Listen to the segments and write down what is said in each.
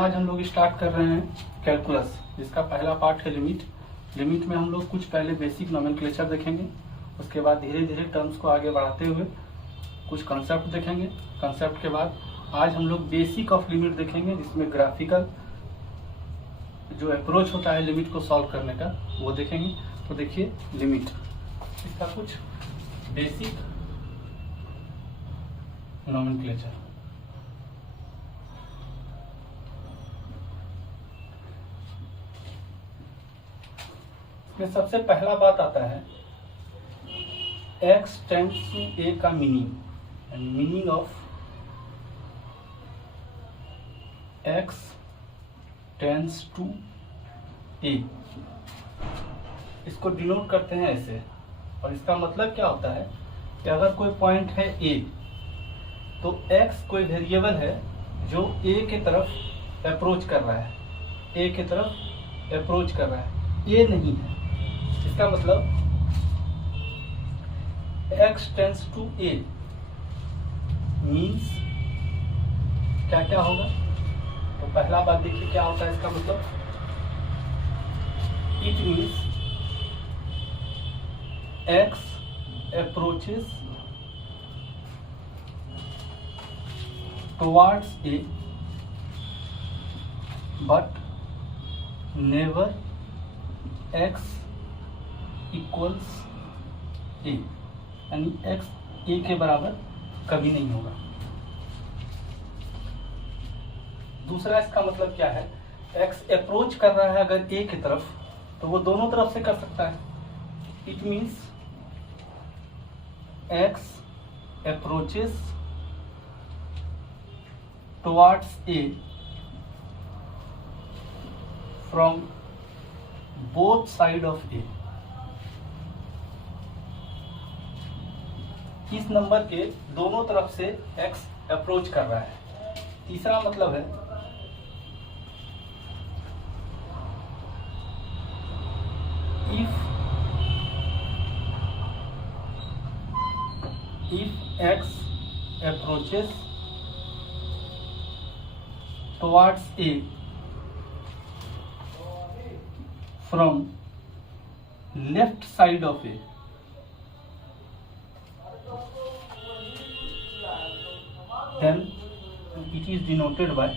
आज हम लोग स्टार्ट कर रहे हैं कैलकुलस, जिसका पहला पार्ट है लिमिट। लिमिट में हम लोग कुछ पहले बेसिक नोमेनक्लेचर देखेंगे, उसके बाद धीरे धीरे टर्म्स को आगे बढ़ाते हुए कुछ कंसेप्ट देखेंगे। कंसेप्ट के बाद आज हम लोग बेसिक ऑफ लिमिट देखेंगे, जिसमें ग्राफिकल जो अप्रोच होता है लिमिट को सॉल्व करने का वो देखेंगे। तो देखिए लिमिट, इसका कुछ बेसिक नोमेनक्लेचर। इसमें सबसे पहला बात आता है x टेंड्स टू a का meaning and meaning of x tends to a। इसको डिनोट करते हैं ऐसे, और इसका मतलब क्या होता है कि अगर कोई पॉइंट है a, तो x कोई वेरिएबल है जो a के तरफ अप्रोच कर रहा है, a के तरफ अप्रोच कर रहा है, a नहीं है। इसका मतलब x tends to a means क्या क्या होगा। तो पहला बात देखिए क्या होता है इसका मतलब, it means x approaches towards a but never x equals a, यानी x a के बराबर कभी नहीं होगा। दूसरा इसका मतलब क्या है, x अप्रोच कर रहा है अगर a की तरफ, तो वो दोनों तरफ से कर सकता है। It means x approaches towards a from both side of a। इस नंबर के दोनों तरफ से x अप्रोच कर रहा है। तीसरा मतलब है if x approaches towards a from left side of a, then it is denoted by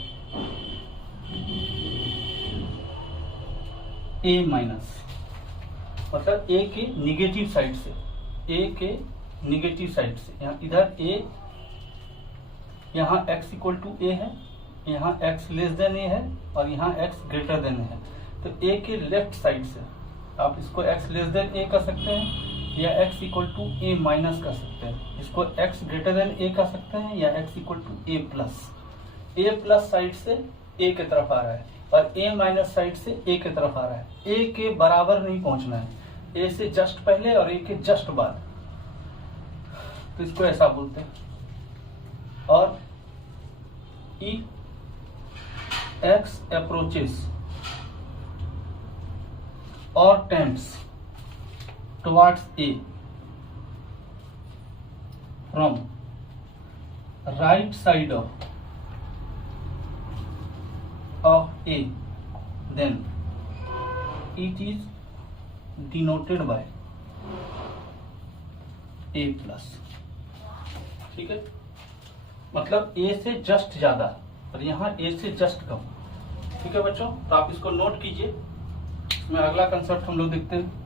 a minus, मतलब a के निगेटिव साइड से, a के निगेटिव साइड से। यहाँ इधर a, यहाँ x इक्वल टू a है, यहाँ x लेस देन a है, और यहाँ x ग्रेटर देन a है। तो a के लेफ्ट साइड से आप इसको x लेस देन a कर सकते हैं, या x equal to a minus कर सकते हैं। इसको x ग्रेटर देन a कर सकते हैं, या x equal to a plus. a plus side से a के तरफ आ रहा है, और a माइनस साइड से a के तरफ आ रहा है। a के बराबर नहीं पहुंचना है, a से जस्ट पहले और a के जस्ट बाद, तो इसको ऐसा बोलते हैं। और if x approaches or tends towards a from right side of a, then it is denoted by a plus। ठीक है, मतलब a से जस्ट ज्यादा और यहाँ a से जस्ट कम। ठीक है बच्चों, तो आप इसको नोट कीजिए। इसमें अगला कंसेप्ट हम लोग देखते हैं।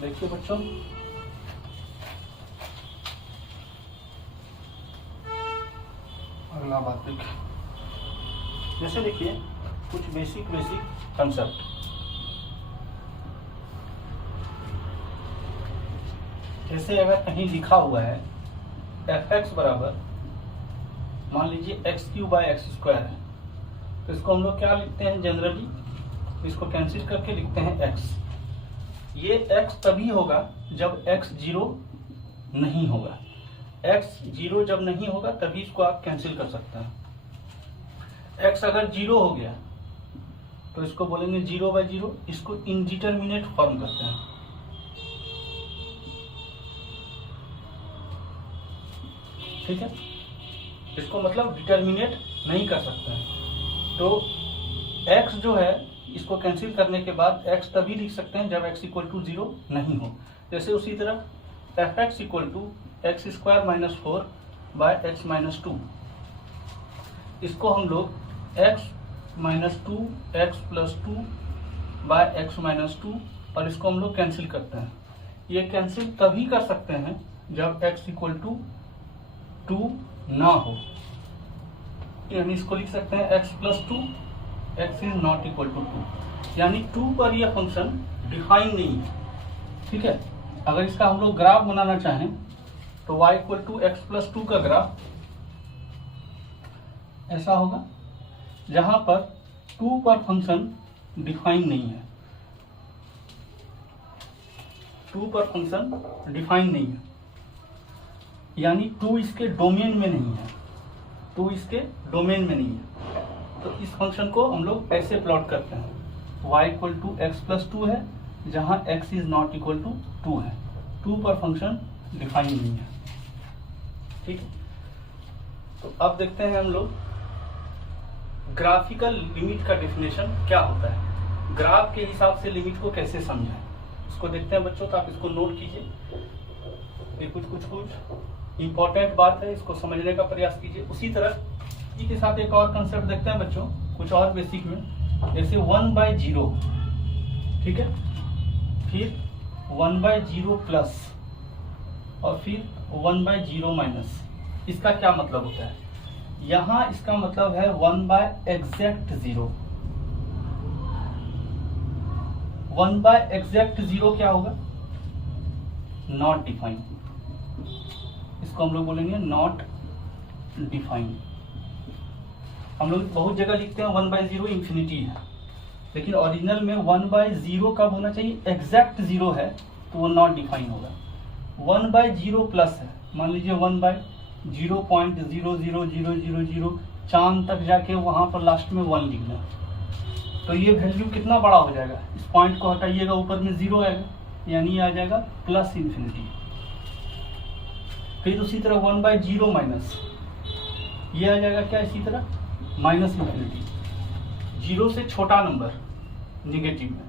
देखिए बच्चों, अगला बात देखिए, जैसे देखिए कुछ बेसिक कंसेप्ट। जैसे अगर कहीं लिखा हुआ है fx बराबर, मान लीजिए x³ बाय एक्स स्क्वायर है, तो इसको हम लोग क्या लिखते हैं जनरली, इसको कैंसिल करके लिखते हैं x। ये x तभी होगा जब x 0 नहीं होगा। x 0 जब नहीं होगा तभी इसको आप कैंसिल कर सकते हैं। x अगर 0 हो गया तो इसको बोलेंगे 0/0, इसको इनडिटरमिनेट फॉर्म करते हैं। ठीक है, इसको मतलब डिटर्मिनेट नहीं कर सकते हैं। तो x जो है इसको कैंसिल करने के बाद x तभी लिख सकते हैं जब x इक्वल टू 0 नहीं हो। जैसे उसी तरह F x equal to x square minus 4 by x minus 2, इसको हम लोग x minus 2 X plus 2 by x minus 2, और इसको हम लोग कैंसिल करते हैं। ये कैंसिल तभी कर सकते हैं जब x इक्वल टू 2 ना हो, यानी इसको लिख सकते हैं x plus 2 x is not equal to 2, यानी 2 पर यह फंक्शन डिफाइन नहीं है। ठीक है, अगर इसका हम लोग ग्राफ बनाना चाहें तो y equal to x plus 2 का ग्राफ ऐसा होगा, जहां पर 2 पर फंक्शन डिफाइन नहीं है, 2 पर फंक्शन डिफाइन नहीं है, यानी 2 इसके डोमेन में नहीं है, 2 इसके डोमेन में नहीं है। तो इस फंक्शन को हम लोग ऐसे प्लॉट करते हैं, y equal to x plus 2 है, जहां x is not equal to 2 है, 2 पर फंक्शन डिफाइन नहीं है। ठीक है, तो अब देखते हैं हम लोग ग्राफिकल लिमिट का डेफिनेशन क्या होता है, ग्राफ के हिसाब से लिमिट को कैसे समझें, इसको देखते हैं बच्चों। तो आप इसको नोट कीजिए, ये कुछ इंपॉर्टेंट बात है, इसको समझने का प्रयास कीजिए। उसी तरह इसी के साथ एक और कंसेप्ट देखते हैं बच्चों, कुछ और बेसिक में, जैसे 1/0, ठीक है, फिर 1/0 प्लस और फिर 1/0 माइनस। इसका क्या मतलब होता है? यहां इसका मतलब है 1/0। 1/0 क्या होगा? नॉट डिफाइंड, इसको हम लोग बोलेंगे नॉट डिफाइंड। हम लोग बहुत जगह लिखते हैं 1/0 इंफिनिटी है, लेकिन ओरिजिनल में 1/0 कब होना चाहिए? एग्जैक्ट 0 है तो वो नॉट डिफाइन होगा। 1/0 प्लस है, मान लीजिए 1/0.00000 चांद तक जाके वहां पर लास्ट में 1 लिखना, तो ये वैल्यू कितना बड़ा हो जाएगा? इस पॉइंट को हटाइएगा, ऊपर में 0 आएगा, यानी आ जाएगा प्लस इंफिनिटी। फिर उसी तरह 1/0 माइनस, ये आ जाएगा क्या? इसी तरह माइनस इंफिनिटी। 0 से छोटा नंबर निगेटिव में,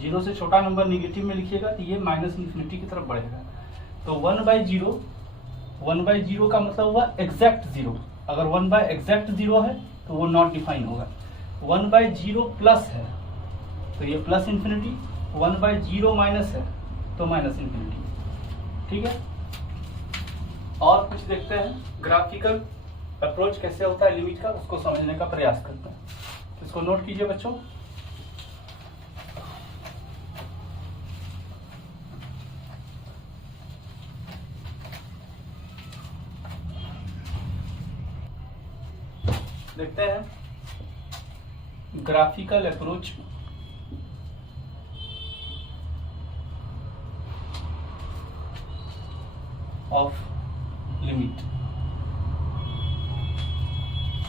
0 से छोटा नंबर निगेटिव में लिखिएगा तो ये माइनस इंफिनिटी की तरफ बढ़ेगा। तो 1/0 का मतलब हुआ एग्जैक्ट 0। अगर 1/0 है तो वो नॉट डिफाइन होगा। 1/0 प्लस है तो ये प्लस इंफिनिटी, 1/0 माइनस है तो माइनस इंफिनिटी। ठीक है, और कुछ देखते हैं ग्राफिकल अप्रोच कैसे होता है लिमिट का, उसको समझने का प्रयास करते हैं। इसको नोट कीजिए बच्चों। देखते हैं ग्राफिकल अप्रोच ऑफ लिमिट।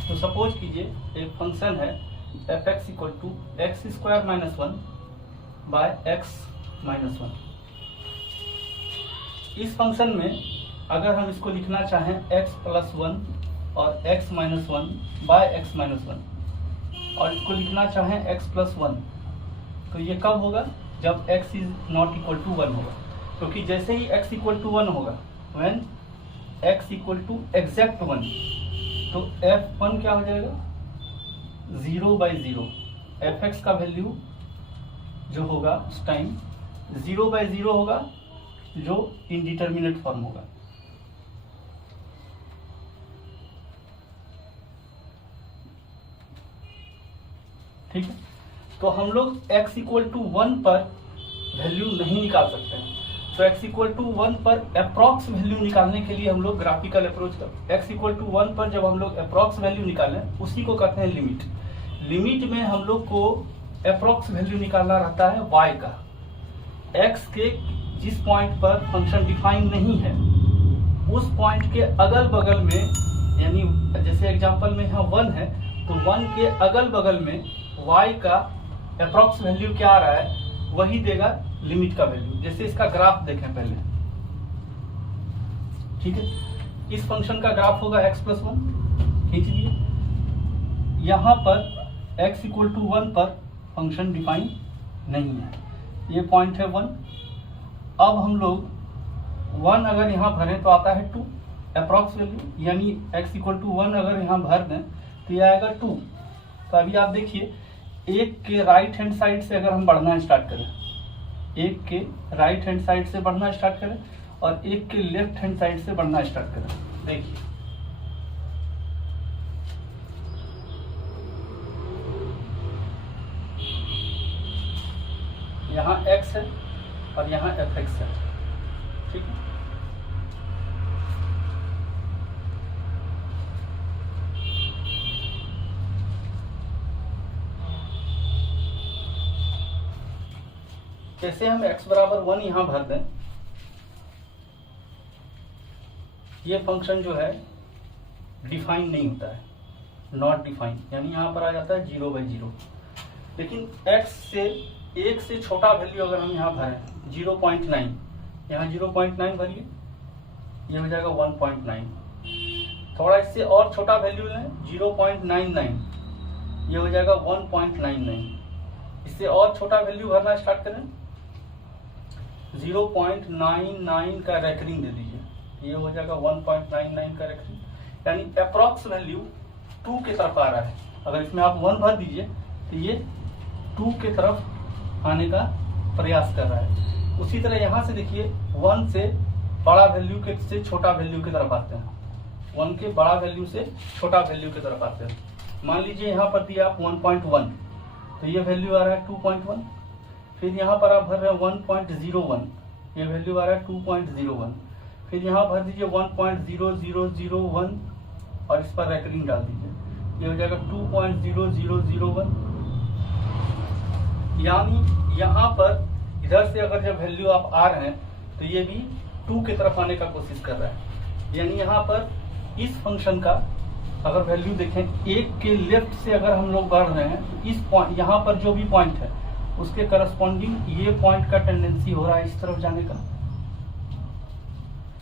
तो सपोज कीजिए एक फंक्शन है f x equal to x square minus 1 by x minus 1। इस फंक्शन में अगर हम इसको लिखना चाहें एक्स प्लस 1 और x minus 1 by x minus 1, और इसको लिखना चाहें एक्स प्लस 1, तो ये कब होगा? जब x is not equal to 1 होगा। क्योंकि जैसे ही एक्स इक्वल टू 1 होगा, when x equal to exact 1, तो f1 क्या हो जाएगा? 0/0। एफ एक्स का वैल्यू जो होगा उस टाइम 0/0 होगा, जो इनडिटर्मिनेट फॉर्म होगा। ठीक है, तो हम लोग x इक्वल टू 1 पर वैल्यू नहीं निकाल सकते हैं। तो x इक्वल टू 1 पर अप्रॉक्स वैल्यू निकालने के लिए हम लोग ग्राफिकल अप्रोच करते हैं। x इक्वल टू 1 पर जब हम लोग अप्रॉक्स वैल्यू निकालें, उसी को कहते हैं लिमिट। लिमिट में हम लोग को अप्रॉक्स वैल्यू निकालना रहता है y का। x के जिस पॉइंट पर फंक्शन डिफाइन नहीं है, उस पॉइंट के अगल बगल में, यानी जैसे एग्जांपल में यहाँ 1 है, तो 1 के अगल बगल में y का अप्रॉक्स वैल्यू क्या आ रहा है, वही देगा लिमिट का वैल्यू। जैसे इसका ग्राफ देखें पहले, ठीक है, इस फंक्शन का ग्राफ होगा x+1, खींच लिए। यहाँ पर x=1 पर फंक्शन डिफाइन नहीं है, ये पॉइंट है 1। अब हम लोग 1 अगर यहाँ भरें तो आता है 2 अप्रॉक्स वैल्यू, यानी x=1 अगर यहाँ भर दें तो ये आएगा 2। तो अभी आप देखिए, एक के राइट हैंड साइड से अगर हम बढ़ना स्टार्ट करें, एक के राइट हैंड साइड से बढ़ना स्टार्ट करें और एक के लेफ्ट हैंड साइड से बढ़ना स्टार्ट करें, देखिए यहाँ x है और यहाँ fx है, ठीक है। जैसे हम x=1 यहाँ भर दें, ये फंक्शन जो है डिफाइन नहीं होता है, नॉट डिफाइन, यानी यहाँ पर आ जाता है 0/0। लेकिन x से 1 से छोटा वैल्यू अगर हम यहाँ भरें 0.9, यहाँ 0.9 भरिए, ये हो जाएगा 1.9। थोड़ा इससे और छोटा वैल्यू लें 0.99, ये हो जाएगा 1.99। इससे और छोटा वैल्यू भरना स्टार्ट करें, 0.99 का रेकरिंग दे दीजिए, ये हो जाएगा 1.99 का रेकरिंग, यानी अप्रॉक्स वैल्यू 2 की तरफ आ रहा है। अगर इसमें आप 1 भर दीजिए तो ये 2 की तरफ आने का प्रयास कर रहा है। उसी तरह यहाँ से देखिए, 1 से बड़ा वैल्यू के से छोटा वैल्यू की तरफ आते हैं, 1 के बड़ा वैल्यू से छोटा वैल्यू की तरफ आते हैं। मान लीजिए यहाँ पर दिया आप 1.1, तो ये वैल्यू आ रहा है 2.1। फिर यहाँ पर आप भर रहे हैं 1.01, ये वैल्यू आ रहा है 2.01। फिर यहाँ भर दीजिए 1.0001 और इस पर रेकरिंग डाल दीजिए, ये हो जाएगा 2.0001। यानी यहाँ पर इधर से अगर जब वैल्यू आप आ रहे हैं तो ये भी 2 की तरफ आने का कोशिश कर रहा है। यानी यहाँ पर इस फंक्शन का अगर वैल्यू देखें, 1 के लेफ्ट से अगर हम लोग बढ़ रहे हैं तो इस पॉइंट, यहाँ पर जो भी पॉइंट है उसके करस्पॉन्डिंग ये पॉइंट का टेंडेंसी हो रहा है इस तरफ जाने का,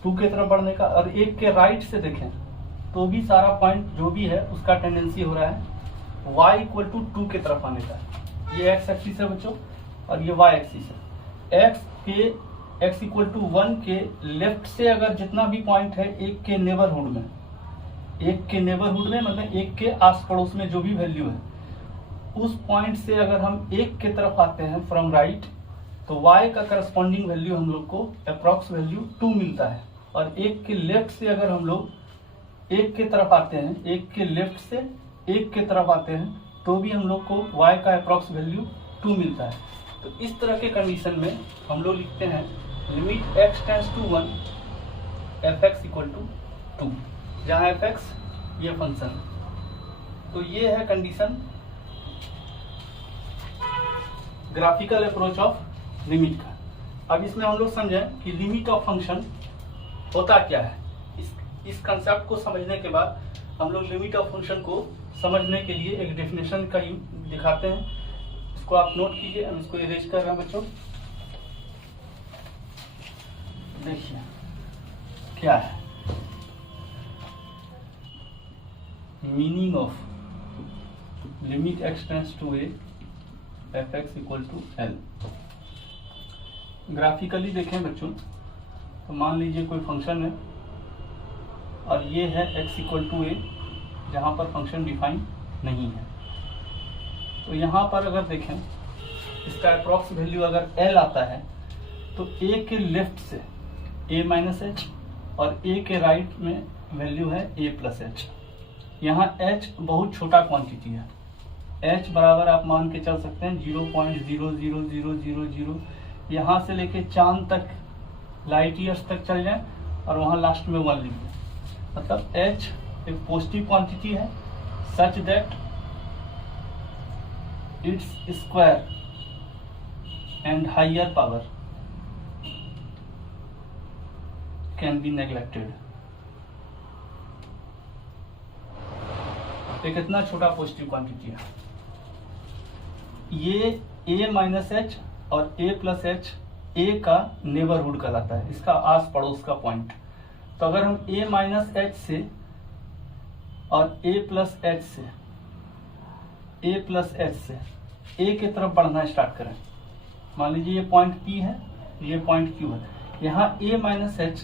2 की तरफ बढ़ने का। और 1 के राइट से देखें तो भी सारा पॉइंट जो भी है उसका टेंडेंसी हो रहा है y=2 की तरफ आने का। ये x एक्सिस है बच्चों और ये y एक्सिस है। x=1 के लेफ्ट से अगर जितना भी पॉइंट है 1 के नेबरहुड में, 1 के नेबरहुड में मतलब 1 के आस पड़ोस में जो भी वैल्यू है, उस पॉइंट से अगर हम 1 की तरफ आते हैं फ्रॉम राइट, तो y का करस्पॉन्डिंग वैल्यू हम लोग को अप्रॉक्स वैल्यू 2 मिलता है। और 1 के लेफ्ट से अगर हम लोग 1 की तरफ आते हैं, 1 के लेफ्ट से 1 की तरफ आते हैं, तो भी हम लोग को y का अप्रॉक्स वैल्यू 2 मिलता है। तो इस तरह के कंडीशन में हम लोग लिखते हैं लिमिट x→1 fx=2, जहाँ fx ये फंक्शन है। तो ये है condition graphical approach of limit का। अब इसमें हम लोग समझें कि लिमिट ऑफ फंक्शन होता क्या है। इस कंसेप्ट को समझने के बाद हम लोग लिमिट ऑफ फंक्शन को समझने के लिए एक डेफिनेशन का दिखाते हैं। इसको आप नोट कीजिए, हम इसको इरेज कर रहे हैं बच्चों। देखिए क्या है meaning of limit x→a fx=L। Graphically देखें बच्चों, तो मान लीजिए कोई फंक्शन है और ये है x=a, जहाँ पर फंक्शन डिफाइन नहीं है। तो यहाँ पर अगर देखें इसका अप्रॉक्स वैल्यू अगर L आता है तो a के लेफ्ट से a-h और a के राइट में वैल्यू है a+h। यहाँ h बहुत छोटा क्वांटिटी है, h बराबर आप मान के चल सकते हैं 0.00000। यहाँ से लेके चांद तक, लाइट ईयर्स तक चल जाए और वहाँ लास्ट में 1 लिख दें। मतलब h एक पॉजिटिव क्वांटिटी है such that its square and higher power can be neglected. एक इतना छोटा पॉजिटिव क्वांटिटी है। ये a-h और a+h a का नेबरहुड कहलाता है, इसका आस पड़ोस का पॉइंट। तो अगर हम a माइनस एच से और a प्लस एच से a की तरफ बढ़ना स्टार्ट करें, मान लीजिए ये पॉइंट P है, ये पॉइंट Q है, यहाँ a माइनस एच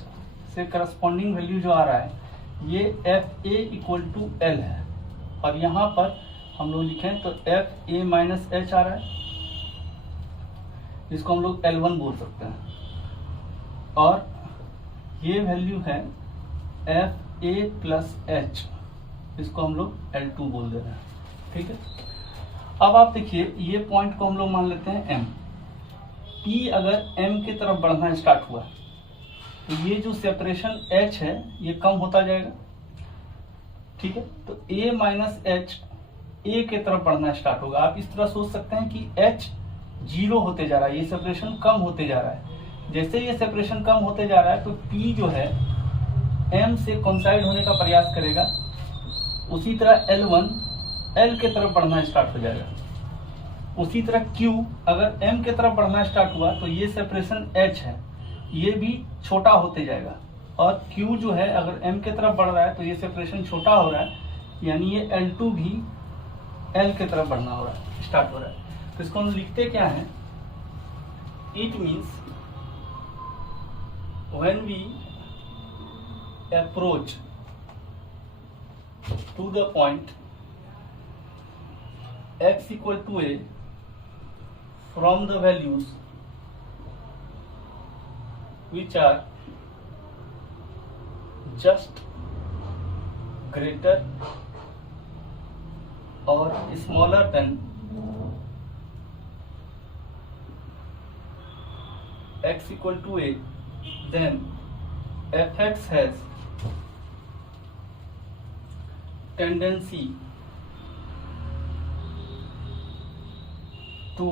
से करस्पॉन्डिंग वैल्यू जो आ रहा है ये f a equal to l है, और यहाँ पर हम लोग लिखें तो एफ ए माइनस एच आ रहा है, इसको हम लोग L1 बोल सकते हैं, और ये वैल्यू है एफ ए प्लस एच, इसको हम लोग L2 बोल दे रहे हैं। ठीक है, अब आप देखिए ये पॉइंट को हम लोग मान लेते हैं M। P अगर M की तरफ बढ़ना स्टार्ट हुआ तो ये जो सेपरेशन H है ये कम होता जाएगा। ठीक है, तो A माइनस एच A की तरफ बढ़ना स्टार्ट होगा। आप इस तरह सोच सकते हैं कि H 0 होते जा रहा है, ये सेपरेशन कम होते जा रहा है। जैसे ये सेपरेशन कम होते जा रहा है तो P जो है M से कोइंसाइड होने का प्रयास करेगा, उसी तरह L1 L के तरफ बढ़ना स्टार्ट हो जाएगा। उसी तरह Q अगर M के तरफ बढ़ना स्टार्ट हुआ तो ये सेपरेशन H है, ये भी छोटा होते जाएगा, और Q जो है अगर M के तरफ बढ़ रहा है तो ये सेपरेशन छोटा हो रहा है, यानी ये L2 भी L के तरफ बढ़ना हो रहा है, स्टार्ट हो रहा है। तो इसको हम लिखते क्या है, it means when we approach to the point x equal to a from the values which are just greater or smaller than x equal to a, then fx has tendency to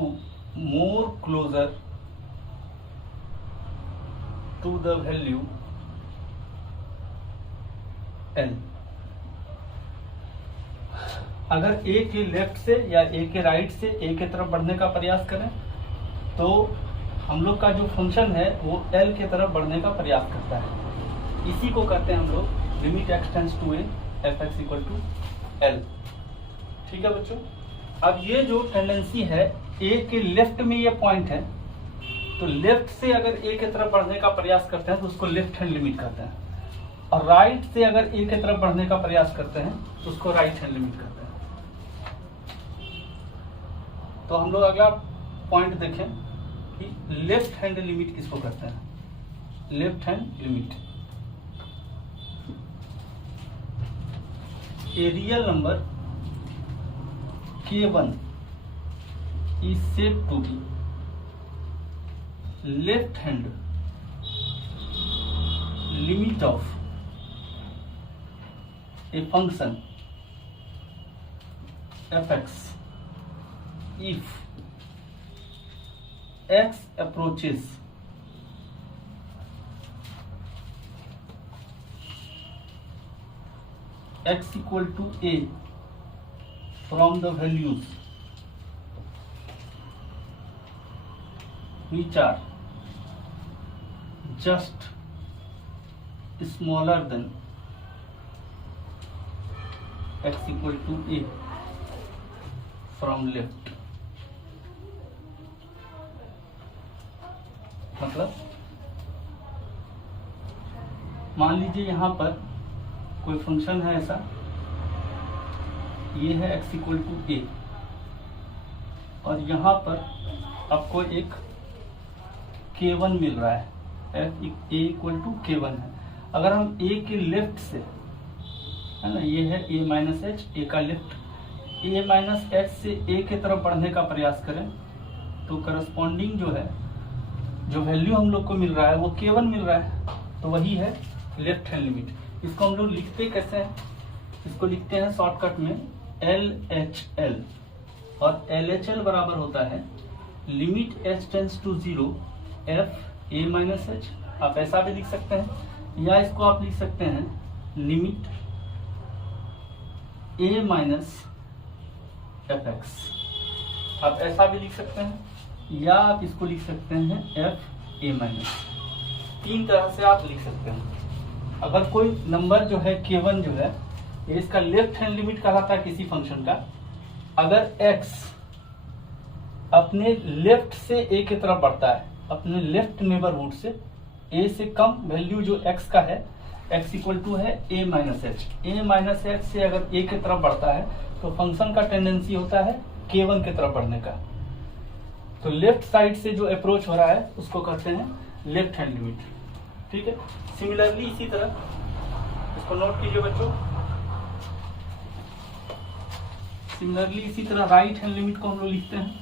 more closer to the value n। अगर a के left से या a के right से a के तरफ बढ़ने का प्रयास करें तो हम लोग का जो फंक्शन है वो l के तरफ बढ़ने का प्रयास करता है। इसी को कहते हैं हम लोग limit x tends to a f x equal to l। ठीक है बच्चों, अब ये जो टेंडेंसी है a के लेफ्ट में ये पॉइंट है, तो लेफ्ट से अगर a के तरफ बढ़ने का प्रयास करते हैं तो उसको लेफ्ट हैंड लिमिट कहते हैं, और राइट से अगर a के तरफ बढ़ने का प्रयास करते हैं तो उसको राइट हैंड लिमिट कहते हैं। तो हम लोग अगला पॉइंट देखें कि लेफ्ट हैंड लिमिट किसको कहते हैं। Left hand limit, a real number K1 is said to be left hand limit of a function fx if x approaches x equal to a from the values which are just smaller than x equal to a from left। मतलब मान लीजिए यहाँ पर कोई function है ऐसा, ये है x इक्वल टू a, और यहाँ पर आपको एक K1 मिल रहा है, f a equal to K1 है। अगर हम a के लेफ्ट से, है ना, ये है a माइनस एच, a का लेफ्ट, a माइनस एच से a के तरफ बढ़ने का प्रयास करें तो करस्पॉन्डिंग जो है, जो वैल्यू हम लोग को मिल रहा है वो K1 मिल रहा है, तो वही है लेफ्ट हैंड लिमिट। इसको हम लोग लिखते कैसे हैं, इसको लिखते हैं शॉर्टकट में LHL, और LHL बराबर होता है limit h tends to 0 f a minus h. आप ऐसा भी लिख सकते हैं, या इसको आप लिख सकते हैं limit a minus F x, आप ऐसा भी लिख सकते हैं, या आप इसको लिख सकते हैं f a माइनस। तीन तरह से आप लिख सकते हैं। अगर कोई नंबर जो है k1 जो है ये इसका लेफ्ट हैंड लिमिट कहलाता है किसी फंक्शन का। अगर x अपने लेफ्ट से a की तरफ बढ़ता है, अपने लेफ्ट नेबरहुड से a से कम वैल्यू जो x का है, x इक्वल टू है a minus h, a minus h से अगर a की तरफ बढ़ता है तो फंक्शन का टेंडेंसी होता है k1 की तरफ बढ़ने का। तो लेफ्ट साइड से जो अप्रोच हो रहा है उसको कहते हैं लेफ्ट हैंड लिमिट। ठीक है, सिमिलरली इसी तरह इसको नोट कीजिए बच्चों। सिमिलरली इसी तरह राइट हैंड लिमिट को हम लोग लिखते हैं।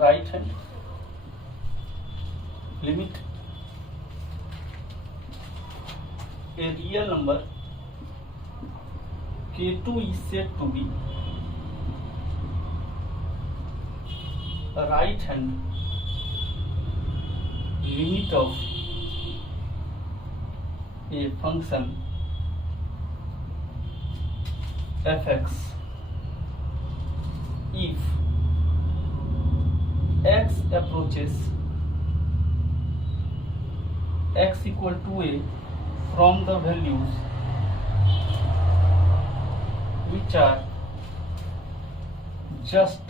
Right hand limit a real number k2 is said to be a right hand limit of a function fx if x approaches x equal to a from the values which are just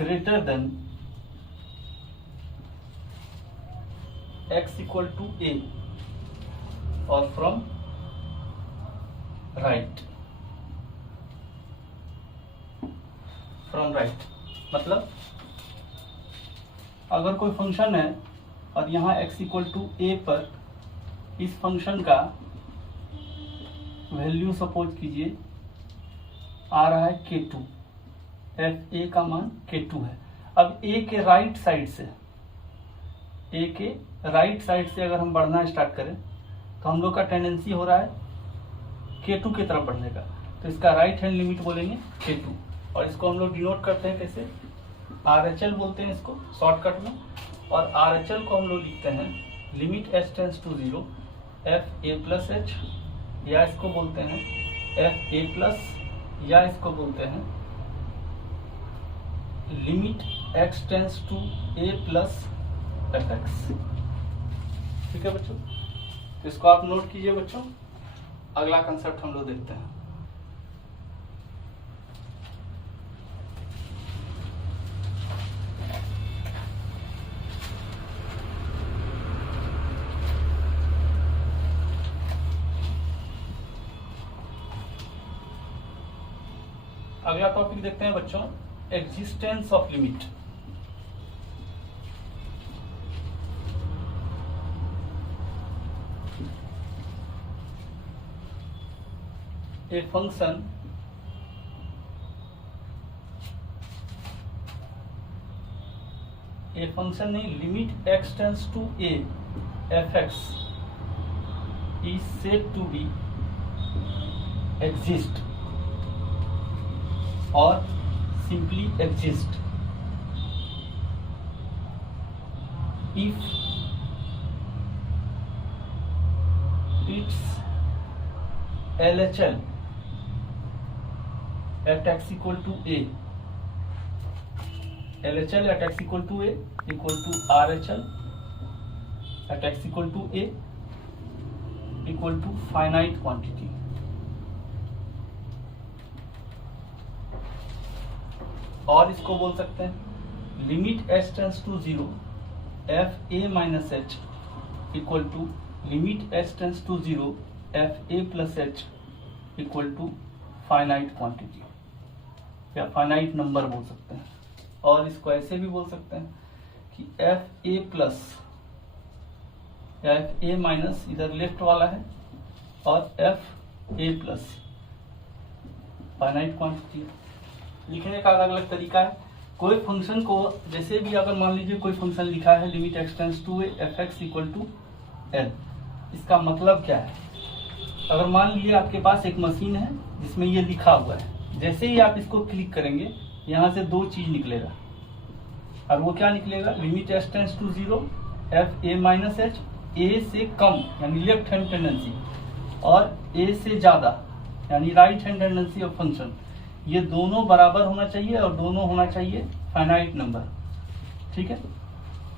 greater than x equal to a or from right, मतलब अगर कोई function है और यहाँ x equal to a पर इस function का value suppose कीजिए आ रहा है k2, f a का मान k2 है। अब a के राइट साइड से अगर हम बढ़ना स्टार्ट करें तो हम लोग का टेंडेंसी हो रहा है k2 की तरफ बढ़ने का, तो इसका राइट हैंड लिमिट बोलेंगे k2 और इसको हम लोग डिनोट करते हैं कैसे, RHL बोलते हैं इसको शॉर्टकट में। और RHL को हम लोग लिखते हैं limit h tends to 0 f a plus h, या इसको बोलते हैं f a प्लस, या इसको बोलते हैं limit x tends to a plus fx। ठीक है बच्चों, इसको आप नोट कीजिए बच्चों। अगला कंसेप्ट हम लोग देखते हैं। अगला टॉपिक देखते हैं बच्चों, existence of limit. A function नहीं, limit x tends to a fx is said to be exist or simply exist if its LHL at x equal to a, LHL at x equal to a equal to RHL at x equal to a equal to finite quantity। और इसको बोल सकते हैं limit h tends to 0 f a minus h equal to limit h tends to 0 f a plus h equal to finite quantity, या finite number बोल सकते हैं। और इसको ऐसे भी बोल सकते हैं कि f a प्लस या f a माइनस इधर लेफ्ट वाला है और f a plus finite quantity. लिखने का अलग अलग तरीका है। कोई फंक्शन को जैसे भी अगर मान लीजिए कोई फंक्शन लिखा है limit x tends to f x equal to l, इसका मतलब क्या है। अगर मान लीजिए आपके पास एक मशीन है जिसमें ये लिखा हुआ है, जैसे ही आप इसको क्लिक करेंगे यहाँ से दो चीज निकलेगा, और वो क्या निकलेगा, limit x tends to 0 f a minus h, a से कम यानी लेफ्ट हैंड टेंडेंसी और a से ज्यादा यानी right hand tendency of function, ये दोनों बराबर होना चाहिए और दोनों होना चाहिए फाइनाइट नंबर। ठीक है,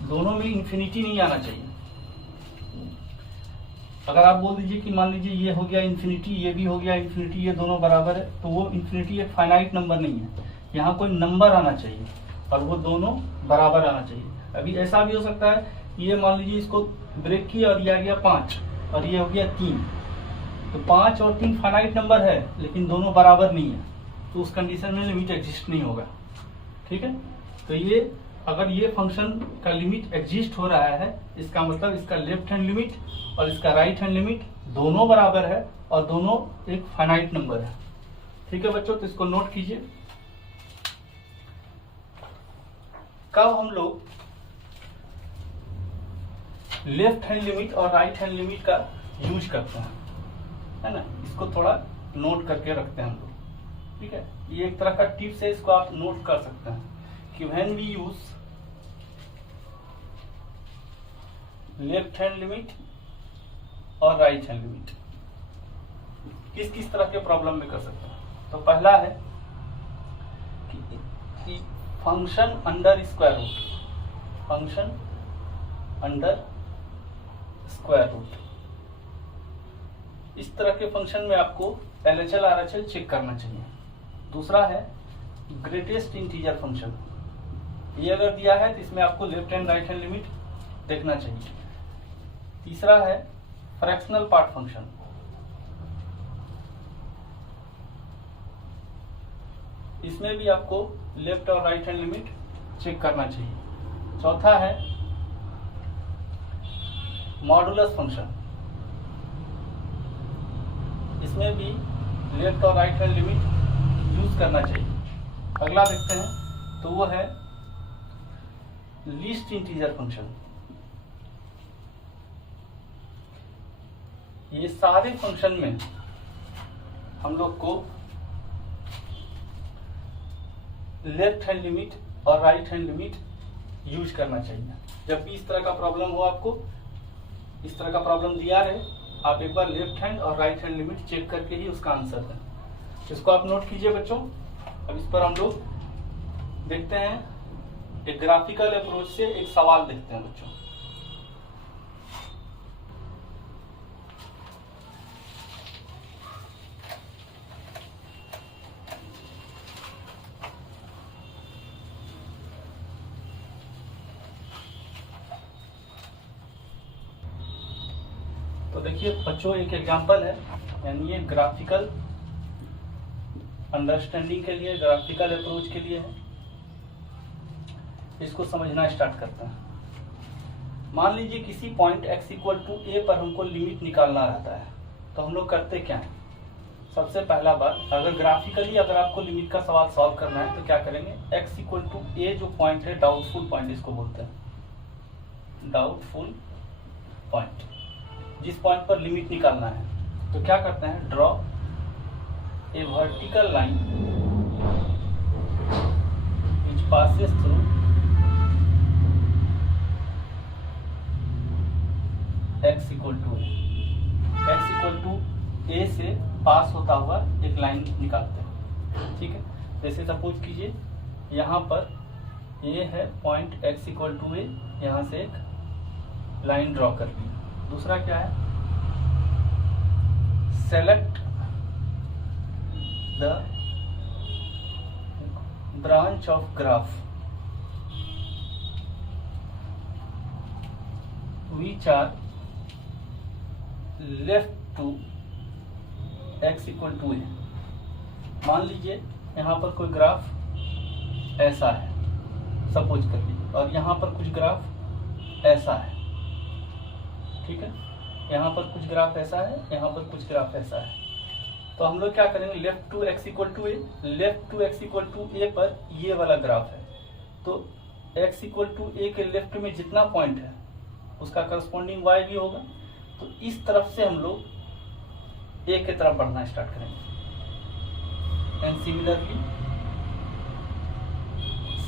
दोनों में इन्फिनिटी नहीं आना चाहिए। अगर आप बोल दीजिए कि मान लीजिए ये हो गया इन्फिनिटी, ये भी हो गया इन्फिनिटी, ये दोनों बराबर है, तो वो इन्फिनिटी एक फाइनाइट नंबर नहीं है, यहाँ कोई नंबर आना चाहिए और वो दोनों बराबर आना चाहिए। अभी ऐसा भी हो सकता है, ये मान लीजिए इसको ब्रेक किया और ये आ गया 5 और ये हो गया 3, तो 5 और 3 फाइनाइट नंबर है लेकिन दोनों बराबर नहीं है, तो उस कंडीशन में लिमिट एग्जिस्ट नहीं होगा। ठीक है, तो ये अगर ये फंक्शन का लिमिट एग्जिस्ट हो रहा है, इसका मतलब इसका लेफ्ट हैंड लिमिट और इसका राइट हैंड लिमिट दोनों बराबर है और दोनों एक फाइनाइट नंबर है। ठीक है बच्चों, तो इसको नोट कीजिए। कब हम लोग लेफ्ट हैंड लिमिट और राइट हैंड लिमिट का यूज करते हैं, है ना, इसको थोड़ा नोट करके रखते हैं हम लोग। ठीक है, ये एक तरह का टिप्स है, इसको आप नोट कर सकते हैं कि when we use left hand limit और राइट हैंड लिमिट किस किस तरह के प्रॉब्लम में कर सकते हैं। तो पहला है कि function under square root, function under square root, इस तरह के फंक्शन में आपको LHL RHL चेक करना चाहिए। दूसरा है ग्रेटेस्ट इंटीजर फंक्शन, ये अगर दिया है तो इसमें आपको left hand right hand limit देखना चाहिए। तीसरा है फ्रैक्शनल पार्ट फंक्शन, इसमें भी आपको लेफ्ट और राइट हैंड लिमिट चेक करना चाहिए। चौथा है मॉडुलस फंक्शन, इसमें भी लेफ्ट और राइट हैंड लिमिट यूज करना चाहिए। अगला देखते हैं, तो वो है लीस्ट इंटीजर फंक्शन। ये सारे फंक्शन में हम लोग को लेफ्ट हैंड लिमिट और राइट हैंड लिमिट यूज करना चाहिए। जब भी इस तरह का प्रॉब्लम हो, आपको इस तरह का प्रॉब्लम दिया रहे, आप एक बार लेफ्ट हैंड और राइट हैंड लिमिट चेक करके ही उसका आंसर दें। इसको आप नोट कीजिए बच्चों। अब इस पर हम लोग देखते हैं, एक ग्राफिकल अप्रोच से एक सवाल देखते हैं बच्चों। तो देखिए बच्चों, एक एग्जांपल है, यानी ये ग्राफिकल अंडरस्टैंडिंग के लिए, ग्राफिकल अप्रोच के लिए है। इसको समझना स्टार्ट करते हैं। मान लीजिए किसी point x equal to a पर हमको लिमिट निकालना रहता है, तो हम लोग करते क्या है, सबसे पहला बात, अगर ग्राफिकली अगर आपको लिमिट का सवाल सॉल्व करना है तो क्या करेंगे, x इक्वल टू a जो पॉइंट है, डाउटफुल पॉइंट इसको बोलते हैं, डाउटफुल पॉइंट, जिस पॉइंट पर लिमिट निकालना है, तो क्या करते हैं, draw a vertical line which passes through x equal to a, x equal to a से पास होता हुआ एक लाइन निकालते हैं। ठीक है, जैसे सपोज कीजिए यहाँ पर ये है point x equal to a, यहाँ से एक लाइन ड्रॉ कर ली। दूसरा क्या है, select the branch of graph which are left to x equal to a। मान लीजिए यहाँ पर कोई ग्राफ ऐसा है, सपोज कर लीजिए, और यहाँ पर कुछ ग्राफ ऐसा है। ठीक है, यहाँ पर कुछ ग्राफ ऐसा है, यहाँ पर कुछ ग्राफ ऐसा है। तो हम लोग क्या करेंगे, left to x equal to a, left to x equal to a पर ये वाला ग्राफ है, तो x इक्वल टू a के लेफ्ट में जितना पॉइंट है उसका करस्पॉन्डिंग y भी होगा। तो इस तरफ से हम लोग a की तरफ बढ़ना स्टार्ट करेंगे। And similarly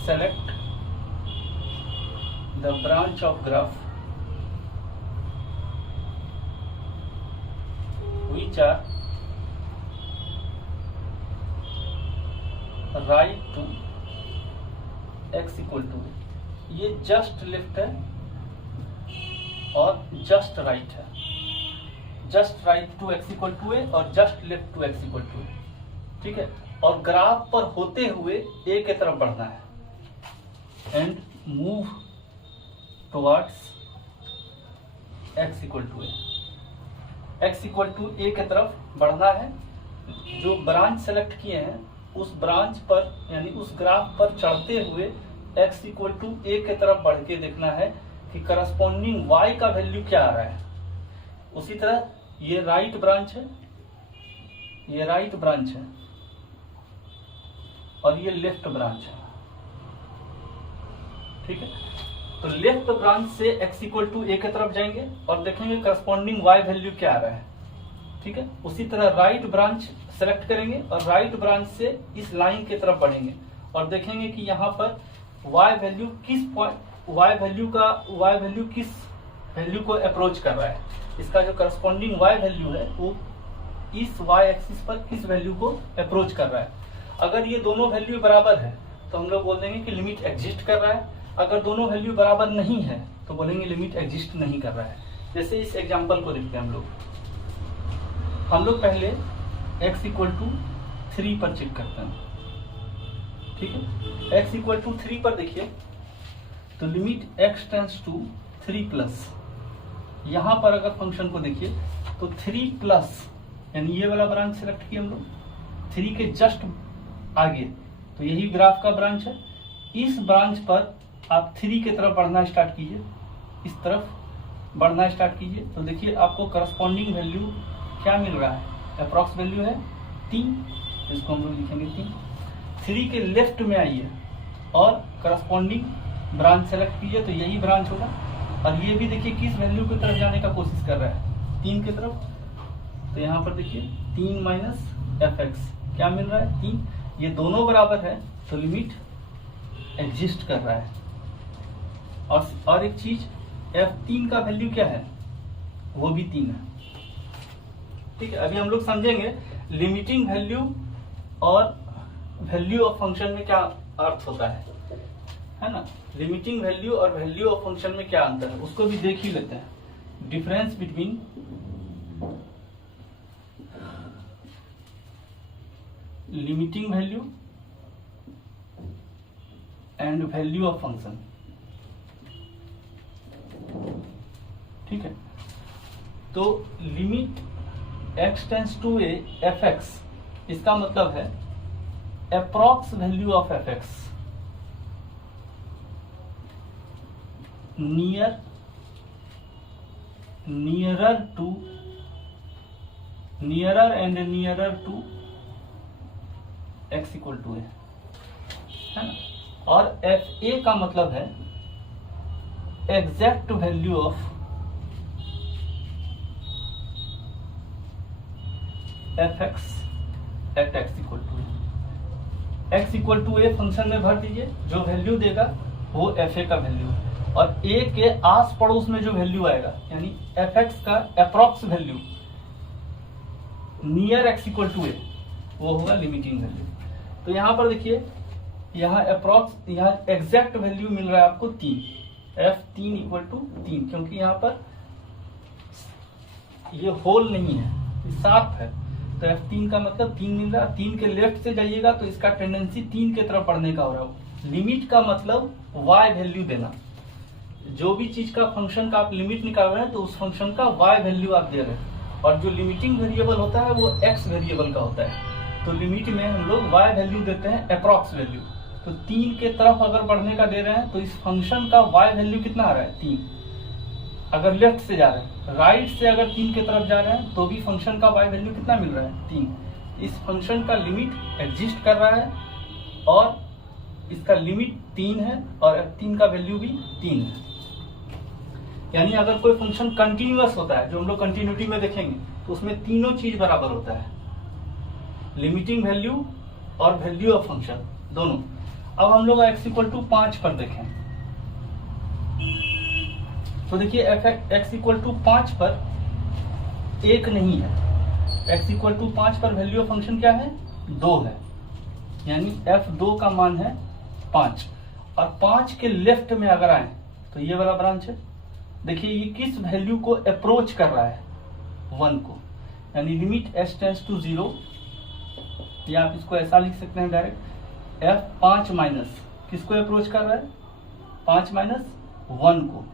select the branch of graph which are right to x equal to a। ये जस्ट लेफ्ट है और जस्ट राइट है, just right to X equal to A और just left to X equal to A, ठीक है। और graph पर होते हुए ए के तरफ बढ़ना है and move towards X equal to A, X equal to A के तरफ बढ़ना है। जो ब्रांच सेलेक्ट किए हैं उस ब्रांच पर यानी उस ग्राफ पर चढ़ते हुए एक्स इक्वल टू ए के तरफ बढ़ के देखना है कि करस्पॉन्डिंग वाई का वैल्यू क्या आ रहा है। उसी तरह ये राइट ब्रांच है, ये राइट ब्रांच है और ये लेफ्ट ब्रांच है, ठीक है। तो लेफ्ट ब्रांच से x इक्वल टू ए के तरफ जाएंगे और देखेंगे करस्पॉन्डिंग y वैल्यू क्या आ रहा है, ठीक है। उसी तरह राइट ब्रांच सेलेक्ट करेंगे और राइट ब्रांच से इस लाइन की तरफ बढ़ेंगे और देखेंगे कि यहाँ पर y वैल्यू किस पॉइंट y वैल्यू किस वैल्यू को अप्रोच कर रहा है। इसका जो करस्पॉन्डिंग y वैल्यू है वो इस y एक्सिस पर किस वैल्यू को अप्रोच कर रहा है। अगर ये दोनों वैल्यू बराबर है तो हम लोग बोल देंगे कि लिमिट एग्जिस्ट कर रहा है। अगर दोनों वैल्यू बराबर नहीं है तो बोलेंगे लिमिट एग्जिस्ट नहीं कर रहा है। जैसे इस एग्जांपल को देखते हैं हम लोग पहले x इक्वल टू 3 पर चेक करते हैं, ठीक है। x इक्वल टू 3 पर देखिए तो limit x tends to 3 plus, यहां पर अगर फंक्शन को देखिए तो 3 प्लस यानी ये वाला ब्रांच सेलेक्ट किया हम लोग, 3 के जस्ट आगे तो यही ग्राफ का ब्रांच है। इस ब्रांच पर आप 3 की तरफ बढ़ना स्टार्ट कीजिए, इस तरफ बढ़ना स्टार्ट कीजिए तो देखिए आपको करस्पॉन्डिंग वैल्यू क्या मिल रहा है, अप्रॉक्स वैल्यू है 3, इसको हम लोग लिखेंगे 3। 3 के लेफ्ट में आइए और करस्पॉन्डिंग ब्रांच सेलेक्ट कीजिए तो यही ब्रांच होगा। और ये भी देखिए किस वैल्यू की तरफ जाने का कोशिश कर रहा है, 3 की तरफ। तो यहाँ पर देखिए 3 माइनस fx क्या मिल रहा है 3, ये दोनों बराबर है तो लिमिट एग्जिस्ट कर रहा है। और एक चीज f3 का वैल्यू क्या है, वो भी 3 है, ठीक है। अभी हम लोग समझेंगे लिमिटिंग वैल्यू और वैल्यू ऑफ फंक्शन में क्या अर्थ होता है ना। लिमिटिंग वैल्यू और वैल्यू ऑफ फंक्शन में क्या अंतर है उसको भी देख ही लेते हैं। Difference between limiting value and value of function, ठीक है। तो limit x tends to a fx, इसका मतलब है approx value of fx nearer and nearer to x equal to a, है ना। और fa का मतलब है exact value of fx at x equal to a. x equal to a function में भर दीजिए, जो वैल्यू देगा वो fa का वैल्यू है और a के आस पड़ोस में जो वैल्यू आएगा यानी fx का approx value near x equal to a वो होगा लिमिटिंग वैल्यू। तो यहाँ पर देखिए यहाँ अप्रॉक्स यहाँ एग्जैक्ट वैल्यू मिल रहा है आपको 3, f3 इक्वल टू 3, क्योंकि यहाँ पर ये होल नहीं है, ये शार्प है तो f3 का मतलब 3 मिल रहा है। 3 के लेफ्ट से जाइएगा तो इसका टेंडेंसी 3 की तरफ बढ़ने का हो रहा है। लिमिट का मतलब y वैल्यू देना, जो भी चीज का फंक्शन का आप लिमिट निकाल रहे हैं तो उस फंक्शन का y वैल्यू आप दे रहे हैं और जो लिमिटिंग वेरिएबल होता है वो x वेरिएबल का होता है। तो लिमिट में हम लोग y वैल्यू देते हैं अप्रॉक्स वैल्यू। तो 3 के तरफ अगर बढ़ने का दे रहे हैं तो इस फंक्शन का y वैल्यू कितना आ रहा है 3। अगर लेफ्ट से जा रहे हैं, राइट से अगर 3 की तरफ जा रहे हैं तो भी फंक्शन का y वैल्यू कितना मिल रहा है 3। इस फंक्शन का लिमिट एग्जिस्ट कर रहा है और इसका लिमिट 3 है और f3 का वैल्यू भी 3 है। यानी अगर कोई फंक्शन कंटिन्यूअस होता है, जो हम लोग कंटिन्यूटी में देखेंगे, तो उसमें तीनों चीज बराबर होता है, लिमिटिंग वैल्यू और वैल्यू ऑफ फंक्शन दोनों। अब हम लोग x इक्वल टू 5 पर देखें तो देखिए x इक्वल टू 5 पर 1 नहीं है, x इक्वल टू 5 पर वैल्यू ऑफ फंक्शन क्या है 2 है, यानी f2 का मान है 5 और 5 के लेफ्ट में अगर आए तो ये वाला ब्रांच है, देखिए ये किस वैल्यू को अप्रोच कर रहा है, 1 को, यानी लिमिट s टेंड्स टू 0, या आप इसको ऐसा लिख सकते हैं डायरेक्ट, f 5 माइनस किसको अप्रोच कर रहा है, 5 माइनस 1 को,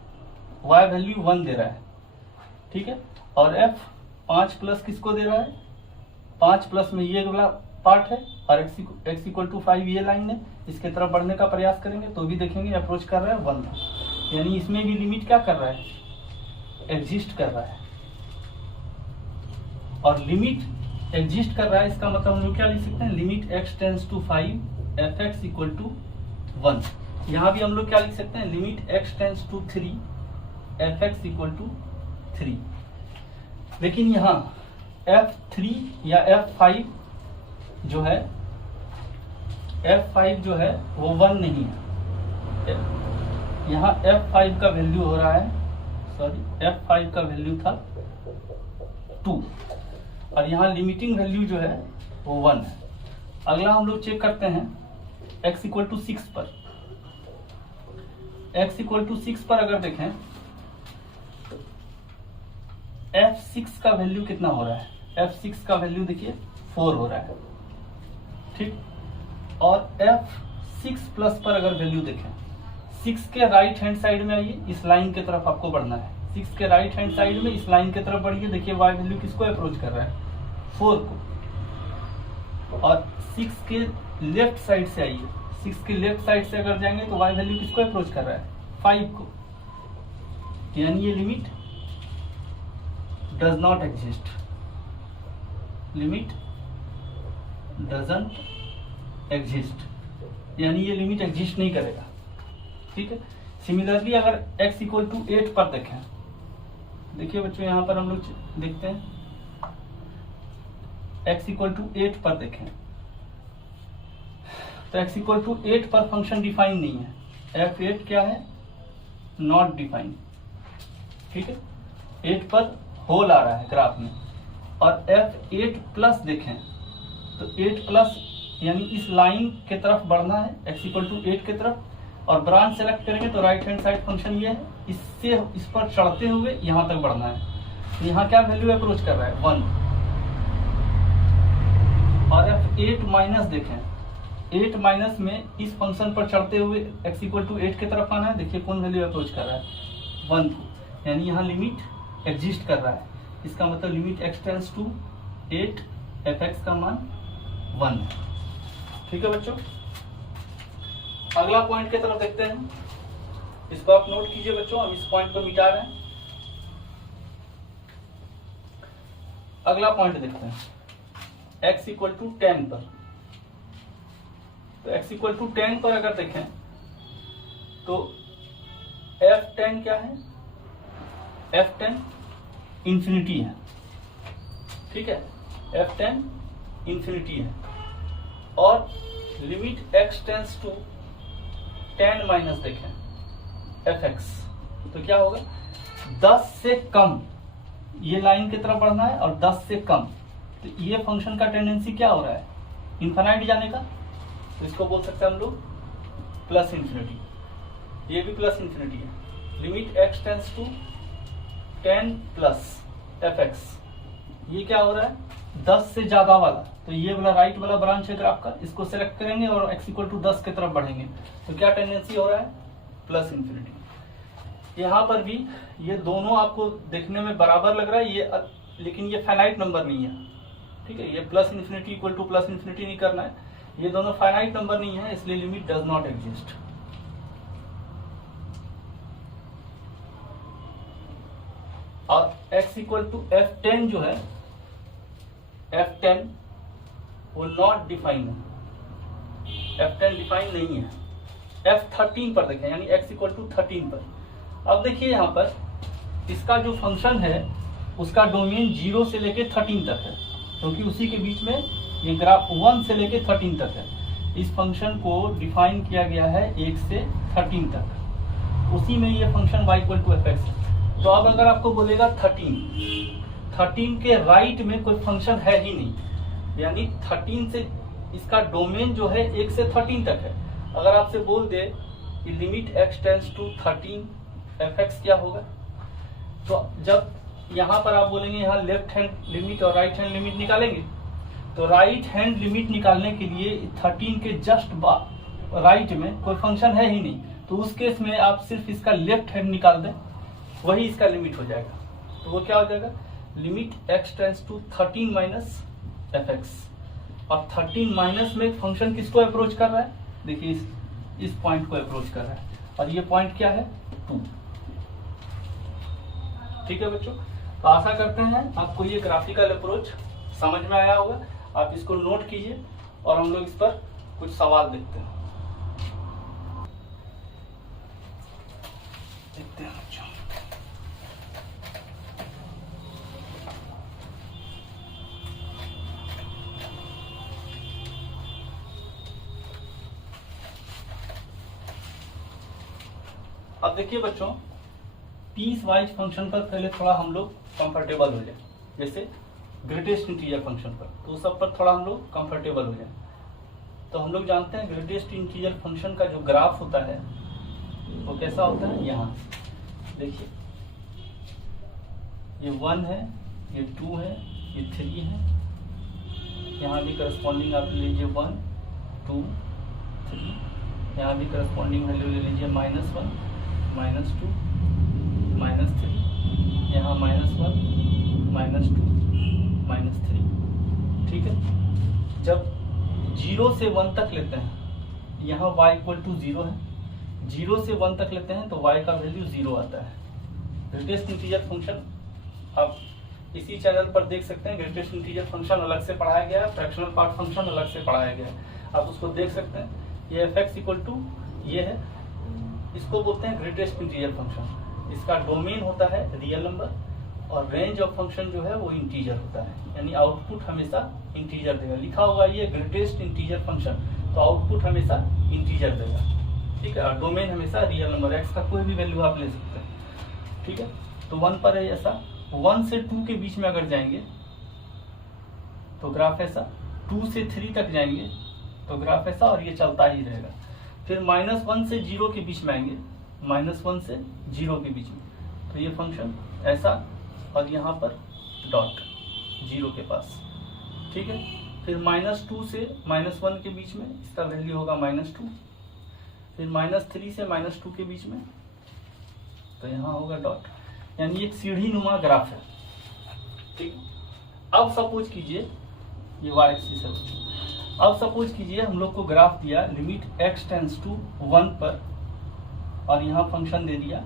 y वैल्यू 1 दे रहा है, ठीक है, और f 5 प्लस किसको दे रहा है, 5 प्लस में ये वाला पार्ट है, और x इक्वल टू 5 ये लाइन है, इसके तरफ बढ़ने का प्रयास करेंगे तो भी देखेंगे अप्रोच कर रहा है 1, यानी इसमें भी लिमिट क्या कर रहा है, एग्जिस्ट कर रहा है। और लिमिट एग्जिस्ट कर रहा है, इसका मतलब हम लोग क्या लिख सकते हैं, limit x tends to 5 fx equal to 1। यहाँ भी हम लोग क्या लिख सकते हैं, limit x tends to 3 fx equal to 3। लेकिन यहाँ f3 या f5 जो है, f5 जो है वो 1 नहीं है, यहाँ f5 का वैल्यू हो रहा है, सॉरी f5 का वैल्यू था 2, और यहाँ लिमिटिंग वैल्यू जो है वो 1 है। अगला हम लोग चेक करते हैं x इक्वल टू 6 पर, x इक्वल टू 6 पर अगर देखें तो f6 का वैल्यू कितना हो रहा है, f6 का वैल्यू देखिए 4 हो रहा है, ठीक, और f6 प्लस पर अगर वैल्यू देखें, 6 के राइट हैंड साइड में आइए, इस लाइन की तरफ आपको बढ़ना है, 6 के राइट हैंड साइड में इस लाइन की तरफ बढ़िए, देखिए y वैल्यू किसको अप्रोच कर रहा है, 4 को, और 6 के लेफ्ट साइड से आइए, 6 के लेफ्ट साइड से अगर जाएंगे तो y वैल्यू किसको अप्रोच कर रहा है, 5 को, यानी ये limit does not exist, limit doesn't exist, यानी ये लिमिट एग्जिस्ट नहीं करेगा, ठीक है। सिमिलरली अगर x इक्वल टू 8 पर देखें, देखिए बच्चों यहाँ पर हम लोग देखते हैं, x इक्वल टू 8 पर देखें तो x इक्वल टू 8 पर फंक्शन डिफाइन नहीं है, f8 क्या है, नॉट डिफाइन, ठीक है, 8 पर होल आ रहा है ग्राफ में, और f8 प्लस देखें तो 8 प्लस यानी इस लाइन के तरफ बढ़ना है, x इक्वल टू 8 के तरफ, और ब्रांच सेलेक्ट करेंगे तो राइट हैंड साइड फंक्शन ये है, इससे इस पर चढ़ते हुए यहां तक बढ़ना है, तो यहाँ क्या वैल्यू अप्रोच कर रहा है, 1, और f8 माइनस देखें, 8 माइनस में इस फंक्शन पर चढ़ते हुए x इक्वल टू 8 की तरफ आना है, देखिए कौन वैल्यू अप्रोच कर रहा है, 1 को, यानी यहाँ लिमिट एग्जिस्ट कर रहा है, इसका मतलब limit x tends to 8 fx का मान 1 है, ठीक है बच्चों। अगला पॉइंट की तरफ देखते हैं, इसको आप नोट कीजिए बच्चों, हम इस पॉइंट को मिटा रहे हैं। अगला पॉइंट देखते हैं x इक्वल टू 10 पर, तो x इक्वल टू 10 पर अगर देखें तो f10 क्या है, f10 इंफिनिटी है, ठीक है, f10 इंफिनिटी है, और limit x tends to 10 minus देखें fx, तो क्या होगा, 10 से कम, ये लाइन की तरफ बढ़ना है और 10 से कम, तो ये फंक्शन का टेंडेंसी क्या हो रहा है, इनफाइनाइट जाने का, तो इसको बोल सकते हैं हम लोग प्लस इंफिनिटी, ये भी प्लस इंफिनिटी है, limit x tends to 10 plus fx, ये क्या हो रहा है, 10 से ज्यादा वाला, तो ये वाला राइट वाला ब्रांच है ग्राफ का, इसको सेलेक्ट करेंगे और x इक्वल टू 10 की तरफ बढ़ेंगे, तो क्या टेंडेंसी हो रहा है, प्लस इंफिनिटी। यहाँ पर भी ये दोनों आपको देखने में बराबर लग रहा है, ये लेकिन ये फाइनाइट नंबर नहीं है, ठीक है, ये plus infinity equal two plus infinity नहीं करना है, ये दोनों फाइनाइट नंबर नहीं है, इसलिए लिमिट डज नॉट एग्जिस्ट। और x इक्वल टू f10 जो है, f10 वो नॉट डिफाइन है, f10 डिफाइन नहीं है। f13 पर देखें, यानी x इक्वल टू 13 पर, अब देखिए यहाँ पर इसका जो फंक्शन है उसका डोमेन 0 से लेके 13 तक है, क्योंकि उसी के बीच में ये ग्राफ 1 से लेके 13 तक है, इस फंक्शन को डिफाइन किया गया है 1 से 13 तक, उसी में ये function y equal to fx है। तो अब अगर आपको बोलेगा 13 के राइट में कोई फंक्शन है ही नहीं, यानी 13 से इसका डोमेन जो है 1 से 13 तक है। अगर आपसे बोल दे कि limit x tends to 13 fx क्या होगा। तो जब यहाँ पर आप बोलेंगे यहाँ लेफ्ट हैंड लिमिट और राइट हैंड लिमिट निकालेंगे, तो राइट हैंड लिमिट निकालने के लिए 13 के जस्ट राइट में कोई फंक्शन है ही नहीं, तो उस केस में आप सिर्फ इसका लेफ्ट हैंड निकाल दें, वही इसका लिमिट हो जाएगा। तो वो क्या हो जाएगा, limit x tends to 13 minus fx। और 13 माइनस में फंक्शन किसको अप्रोच कर रहा है, देखिए इस पॉइंट को अप्रोच कर रहा है, और ये पॉइंट क्या है 2। ठीक है बच्चों, तो आशा करते हैं आपको ये ग्राफिकल अप्रोच समझ में आया होगा। आप इसको नोट कीजिए और हम लोग इस पर कुछ सवाल देखते हैं बच्चों। अब देखिए बच्चों, पीस वाइज फंक्शन पर पहले थोड़ा हम लोग कंफर्टेबल हो जाए, जैसे ग्रेटेस्ट इंटीजर फंक्शन पर, तो सब पर थोड़ा हम लोग कंफर्टेबल हो जाए। तो हम लोग जानते हैं ग्रेटेस्ट इंटीजर फंक्शन का जो ग्राफ होता है वो कैसा होता है। यहाँ देखिए ये 1 है, ये 2 है, ये 3 है, यहाँ भी करस्पॉन्डिंग आप ले लीजिए 1 2 3, यहाँ भी करस्पॉन्डिंग वैल्यू ले लीजिए -1 -2 -3, यहाँ -1 -2 -3। ठीक है, जब 0 से 1 तक लेते हैं, यहाँ y इक्वल टू 0 है, 0 से 1 तक लेते हैं तो y का वैल्यू 0 आता है। ग्रेटेस्ट इंटीजर फंक्शन आप इसी चैनल पर देख सकते हैं। ग्रेटेस्ट इंटीजर फंक्शन अलग से पढ़ाया गया है, फ्रैक्शनल पार्ट फंक्शन अलग से पढ़ाया गया है, आप उसको देख सकते हैं। ये fx इक्वल टू ये है, इसको बोलते हैं ग्रेटेस्ट इंटीजर फंक्शन। इसका डोमेन होता है रियल नंबर और रेंज ऑफ फंक्शन जो है वो इंटीजर होता है, यानी आउटपुट हमेशा इंटीजर देगा। लिखा होगा ये ग्रेटेस्ट इंटीजर फंक्शन, तो आउटपुट हमेशा इंटीजर देगा। ठीक है, और डोमेन हमेशा रियल नंबर, एक्स का कोई भी वैल्यू आप ले सकते हैं। ठीक है, तो 1 पर है ऐसा, 1 से 2 के बीच में अगर जाएंगे तो ग्राफ ऐसा, 2 से 3 तक जाएंगे तो ग्राफ ऐसा, और ये चलता ही रहेगा। फिर -1 से 0 के बीच में आएंगे, -1 से 0 के बीच में, तो ये फंक्शन ऐसा, और यहाँ पर डॉट 0 के पास। ठीक है, फिर -2 से -1 के बीच में इसका वैल्यू होगा -2, फिर -3 से -2 के बीच में, तो यहाँ होगा डॉट, यानी एक सीढ़ी नुमा ग्राफ है। ठीक, अब सपोज कीजिए ये y एक्सिस है। अब सपोज कीजिए हम लोग को ग्राफ दिया लिमिट x टेंड्स टू 1 पर, और यहाँ फंक्शन दे दिया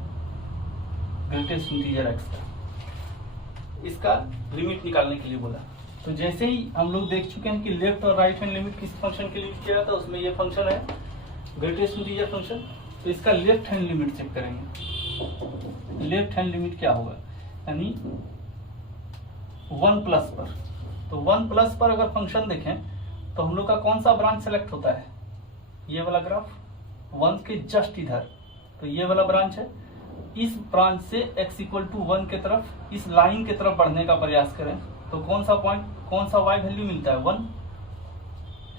ग्रेटेस्ट इंटीजर x का, इसका लिमिट निकालने के लिए बोला। तो जैसे ही हम लोग देख चुके हैं कि लेफ्ट और राइट हैंड लिमिट किस फंक्शन के लिए किया था, उसमें ये फंक्शन है ग्रेटेस्ट इंटीजर फंक्शन, तो इसका लेफ्ट हैंड लिमिट चेक करेंगे। लेफ्ट हैंड लिमिट क्या होगा, यानी 1 प्लस पर, तो 1 प्लस पर अगर फंक्शन देखें तो हम लोग का कौन सा ब्रांच सेलेक्ट होता है, ये वाला ग्राफ 1 के जस्ट इधर, तो ये वाला ब्रांच है। इस ब्रांच से x इक्वल टू 1 के तरफ, इस लाइन के तरफ बढ़ने का प्रयास करें तो कौन सा पॉइंट, कौन सा y वैल्यू मिलता है 1।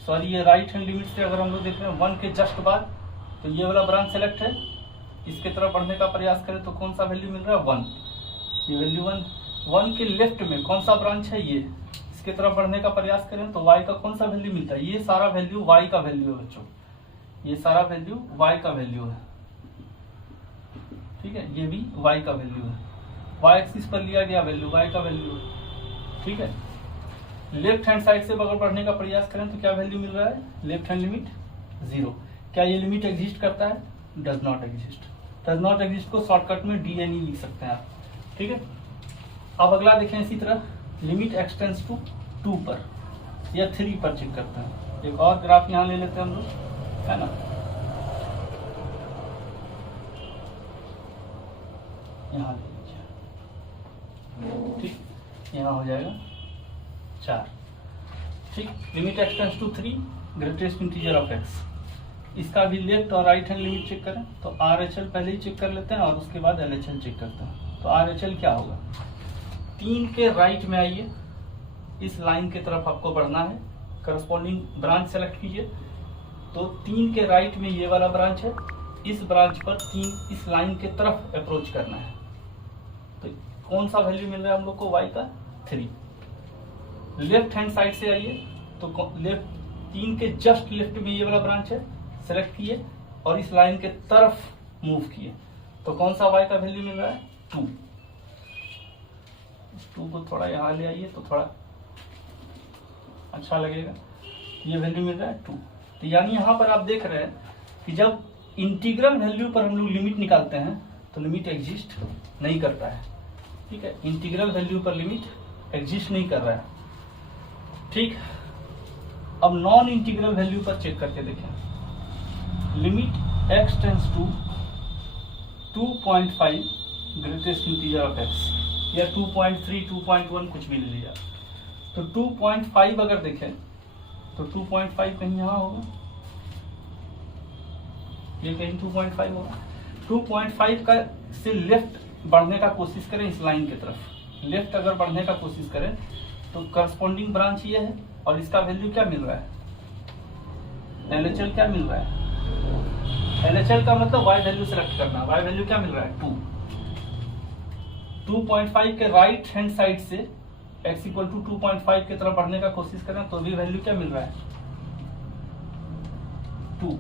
सॉरी, ये राइट हैंड लिमिट से अगर हम लोग देख रहे हैं 1 के जस्ट बाद, तो ये वाला ब्रांच सेलेक्ट है, इसके तरफ बढ़ने का प्रयास करें तो कौन सा वैल्यू मिल रहा है 1, ये वैल्यू 1 के लेफ्ट में कौन सा ब्रांच है ये, इसके तरफ बढ़ने का प्रयास करें तो y का कौन सा वैल्यू मिलता है, ये सारा वैल्यू y का वैल्यू है बच्चों, ये सारा वैल्यू y का वैल्यू है। ठीक है, ये भी y का वैल्यू है, y एक्सिस पर लिया गया वैल्यू y का वैल्यू है। ठीक है, लेफ्ट हैंड साइड से अगर बढ़ने का प्रयास करें तो क्या वैल्यू मिल रहा है, लेफ्ट हैंड लिमिट 0। क्या ये लिमिट एग्जिस्ट करता है, does not exist. Does not exist को शॉर्टकट में DNE लिख सकते हैं आप। ठीक है, अब अगला देखें इसी तरह लिमिट x टेंड्स टू 2 पर या 3 पर चेक करते हैं। एक और ग्राफ यहाँ ले लेते हैं हम लोग, है ना, यहाँ ले लीजिए। ठीक, यहाँ हो जाएगा 4। ठीक, limit x tends to 3 greatest integer of x, इसका भी लेफ्ट और राइट हैंड लिमिट चेक करें तो RHL पहले ही चेक कर लेते हैं और उसके बाद LHL चेक करते हैं। तो RHL क्या होगा, 3 के राइट में आइए, इस लाइन के तरफ आपको बढ़ना है, करस्पॉन्डिंग ब्रांच सेलेक्ट कीजिए। तो 3 के राइट में ये वाला ब्रांच है, इस ब्रांच पर 3 इस लाइन के तरफ अप्रोच करना है। तो कौन सा वैल्यू मिल रहा है हम लोग को, y का 3। लेफ्ट हैंड साइड से आइए तो लेफ्ट 3 के जस्ट लेफ्ट में ये वाला ब्रांच है, सेलेक्ट किए और इस लाइन के तरफ मूव किए तो कौन सा y का वैल्यू मिल रहा है 2। 2 को थोड़ा यहाँ ले आइए तो थोड़ा अच्छा लगेगा। ये वैल्यू मिल रहा है 2। तो यानी यहाँ पर आप देख रहे हैं कि जब इंटीग्रल वैल्यू पर हम लोग लिमिट निकालते हैं तो लिमिट एग्जिस्ट नहीं करता है। ठीक है, इंटीग्रल वैल्यू पर लिमिट एग्जिस्ट नहीं कर रहा है। ठीक, अब नॉन इंटीग्रल वैल्यू पर चेक करके देखें। Limit x tends to 2.5 greatest integer of x या 2.3 2.1 कुछ भी ले लिया। तो 2.5 अगर देखें तो 2.5 कहीं यहाँ होगा, ये कहीं 2.5 होगा। 2.5 का से लेफ्ट बढ़ने का कोशिश करें इस लाइन की तरफ। लेफ्ट अगर बढ़ने का कोशिश करें तो करस्पॉन्डिंग ब्रांच ये है और इसका वैल्यू क्या मिल रहा है, LHL क्या मिल रहा है। LHL का मतलब y वैल्यू सेलेक्ट करना। y वैल्यू क्या मिल रहा है 2। 2.5 के राइट हैंड साइड से x इक्वल टू 2.5 की तरफ बढ़ने का कोशिश करें तो भी वैल्यू क्या मिल रहा है 2।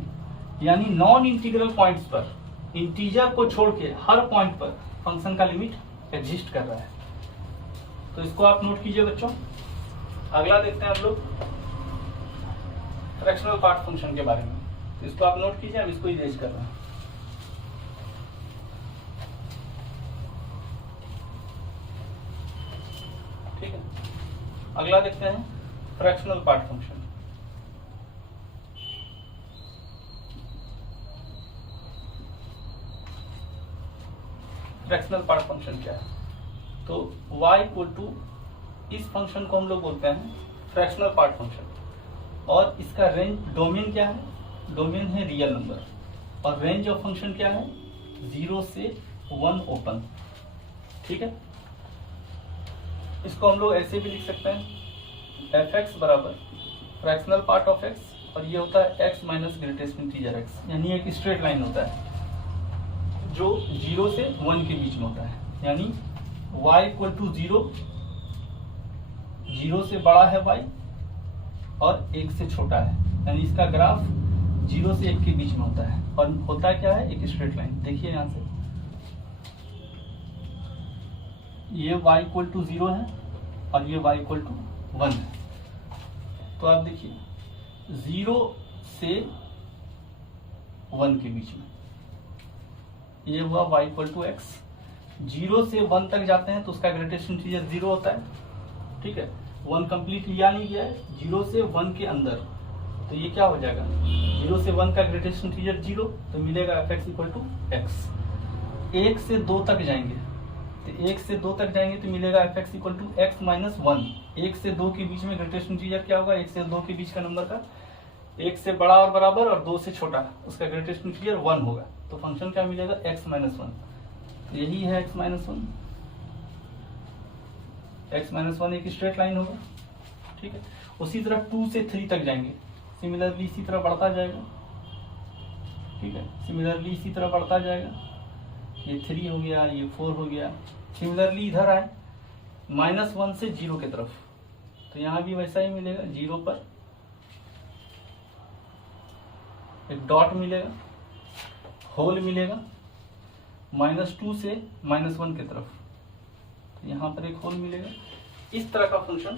यानी नॉन इंटीग्रल पॉइंट्स पर इंटीजर को छोड़ के हर पॉइंट पर फंक्शन का लिमिट एग्जिस्ट कर रहा है। तो इसको आप नोट कीजिए बच्चों। अगला देखते हैं हम लोग फ्रैक्शनल पार्ट फंक्शन के बारे में। तो इसको आप नोट कीजिए, हम इसको इरेज कर रहे हैं। ठीक है, अगला देखते हैं fractional part function. Fractional part function क्या है, तो y इक्वल टू, इस फंक्शन को हम लोग बोलते हैं फ्रैक्शनल पार्ट फंक्शन। और इसका रेंज, डोमेन क्या है, डोमेन है रियल नंबर और रेंज ऑफ फंक्शन क्या है 0 से 1 ओपन। ठीक है, इसको हम लोग ऐसे भी लिख सकते हैं f(x) बराबर फ्रैक्शनल पार्ट ऑफ x और ये होता है x minus greatest integer x। यानी एक स्ट्रेट लाइन होता है जो 0 से 1 के बीच में होता है। यानी y इक्वल टू 0, 0 से बड़ा है y और 1 से छोटा है। यानी इसका ग्राफ 0 से 1 के बीच में होता है और होता क्या है एक स्ट्रेट लाइन। देखिए यहां से ये y इक्वल टू 0 है और ये y इक्वल टू 1 है। तो आप देखिए 0 से 1 के बीच में ये हुआ y इक्वल टू x। 0 से 1 तक जाते हैं तो उसका ग्रेटेस्ट इंटीजर 0 होता है। ठीक है, 1 कंप्लीट लिया नहीं गया है, 0 से 1 के अंदर तो ये क्या हो जाएगा 0 से 1 का ग्रेटेस्ट इंटीजर 0 तो मिलेगा f(x) इक्वल टू x। 1 से 2 तक जाएंगे तो 1 से 2 तक जाएंगे तो मिलेगा f(x) equal to x minus 1। 1 से 2 के बीच में ग्रेटेस्ट इंटीजर क्या होगा, 1 से 2 के बीच का नंबर का 1 से बड़ा और बराबर और 2 से छोटा उसका ग्रेटेस्ट इंटीजर 1 होगा। तो फंक्शन क्या मिलेगा x माइनस 1। तो यही है x माइनस 1। x माइनस 1 एक स्ट्रेट लाइन होगा। ठीक है, उसी तरह 2 से 3 तक जाएंगे, सिमिलरली इसी तरह बढ़ता जाएगा। ठीक है, सिमिलरली इसी तरह बढ़ता जाएगा। ये 3 हो गया, ये 4 हो गया। सिमिलरली इधर आए -1 से 0 की तरफ तो यहाँ भी वैसा ही मिलेगा। 0 पर एक डॉट मिलेगा, होल मिलेगा। -2 से -1 की तरफ तो यहाँ पर एक होल मिलेगा। इस तरह का फंक्शन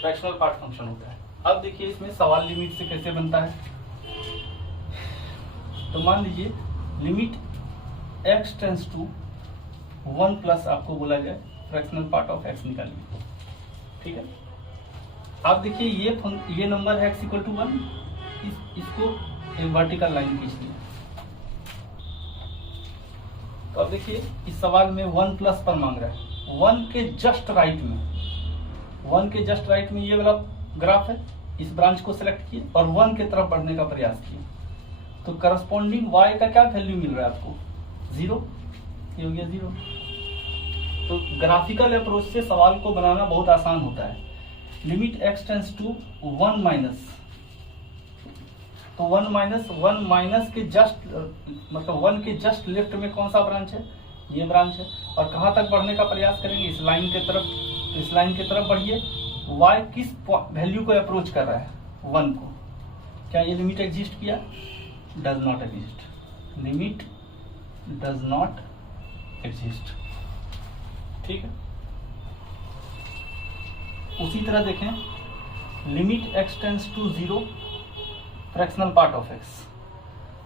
फ्रैक्शनल पार्ट फंक्शन होता है। अब देखिए इसमें सवाल लिमिट से कैसे बनता है। तो मान लीजिए limit x tends to 1 plus आपको बोला जाए फ्रैक्शनल पार्ट ऑफ x निकालिए। ठीक है, आप देखिए ये नंबर है x इक्वल टू 1, इसको एक वर्टिकल लाइन खींच दिया। तो अब देखिए इस सवाल में 1 प्लस पर मांग रहा है। 1 के जस्ट राइट में, 1 के जस्ट राइट में ये वाला ग्राफ है, इस ब्रांच को सिलेक्ट किए और 1 की तरफ बढ़ने का प्रयास किए तो करस्पॉन्डिंग y का क्या वैल्यू मिल रहा है आपको 0। ये हो गया 0। तो ग्राफिकल अप्रोच से सवाल को बनाना बहुत आसान होता है। Limit x tends to 1 minus तो 1 माइनस के जस्ट मतलब 1 के जस्ट लेफ्ट में कौन सा ब्रांच है, ये ब्रांच है। और कहाँ तक बढ़ने का प्रयास करेंगे, इस लाइन के तरफ। तो इस लाइन की तरफ बढ़िए। y किस वैल्यू को अप्रोच कर रहा है, 1 को। क्या ये लिमिट एग्जिस्ट किया, does not exist, limit does not exist. ठीक है, उसी तरह देखें limit x tends to 0 fractional part of x।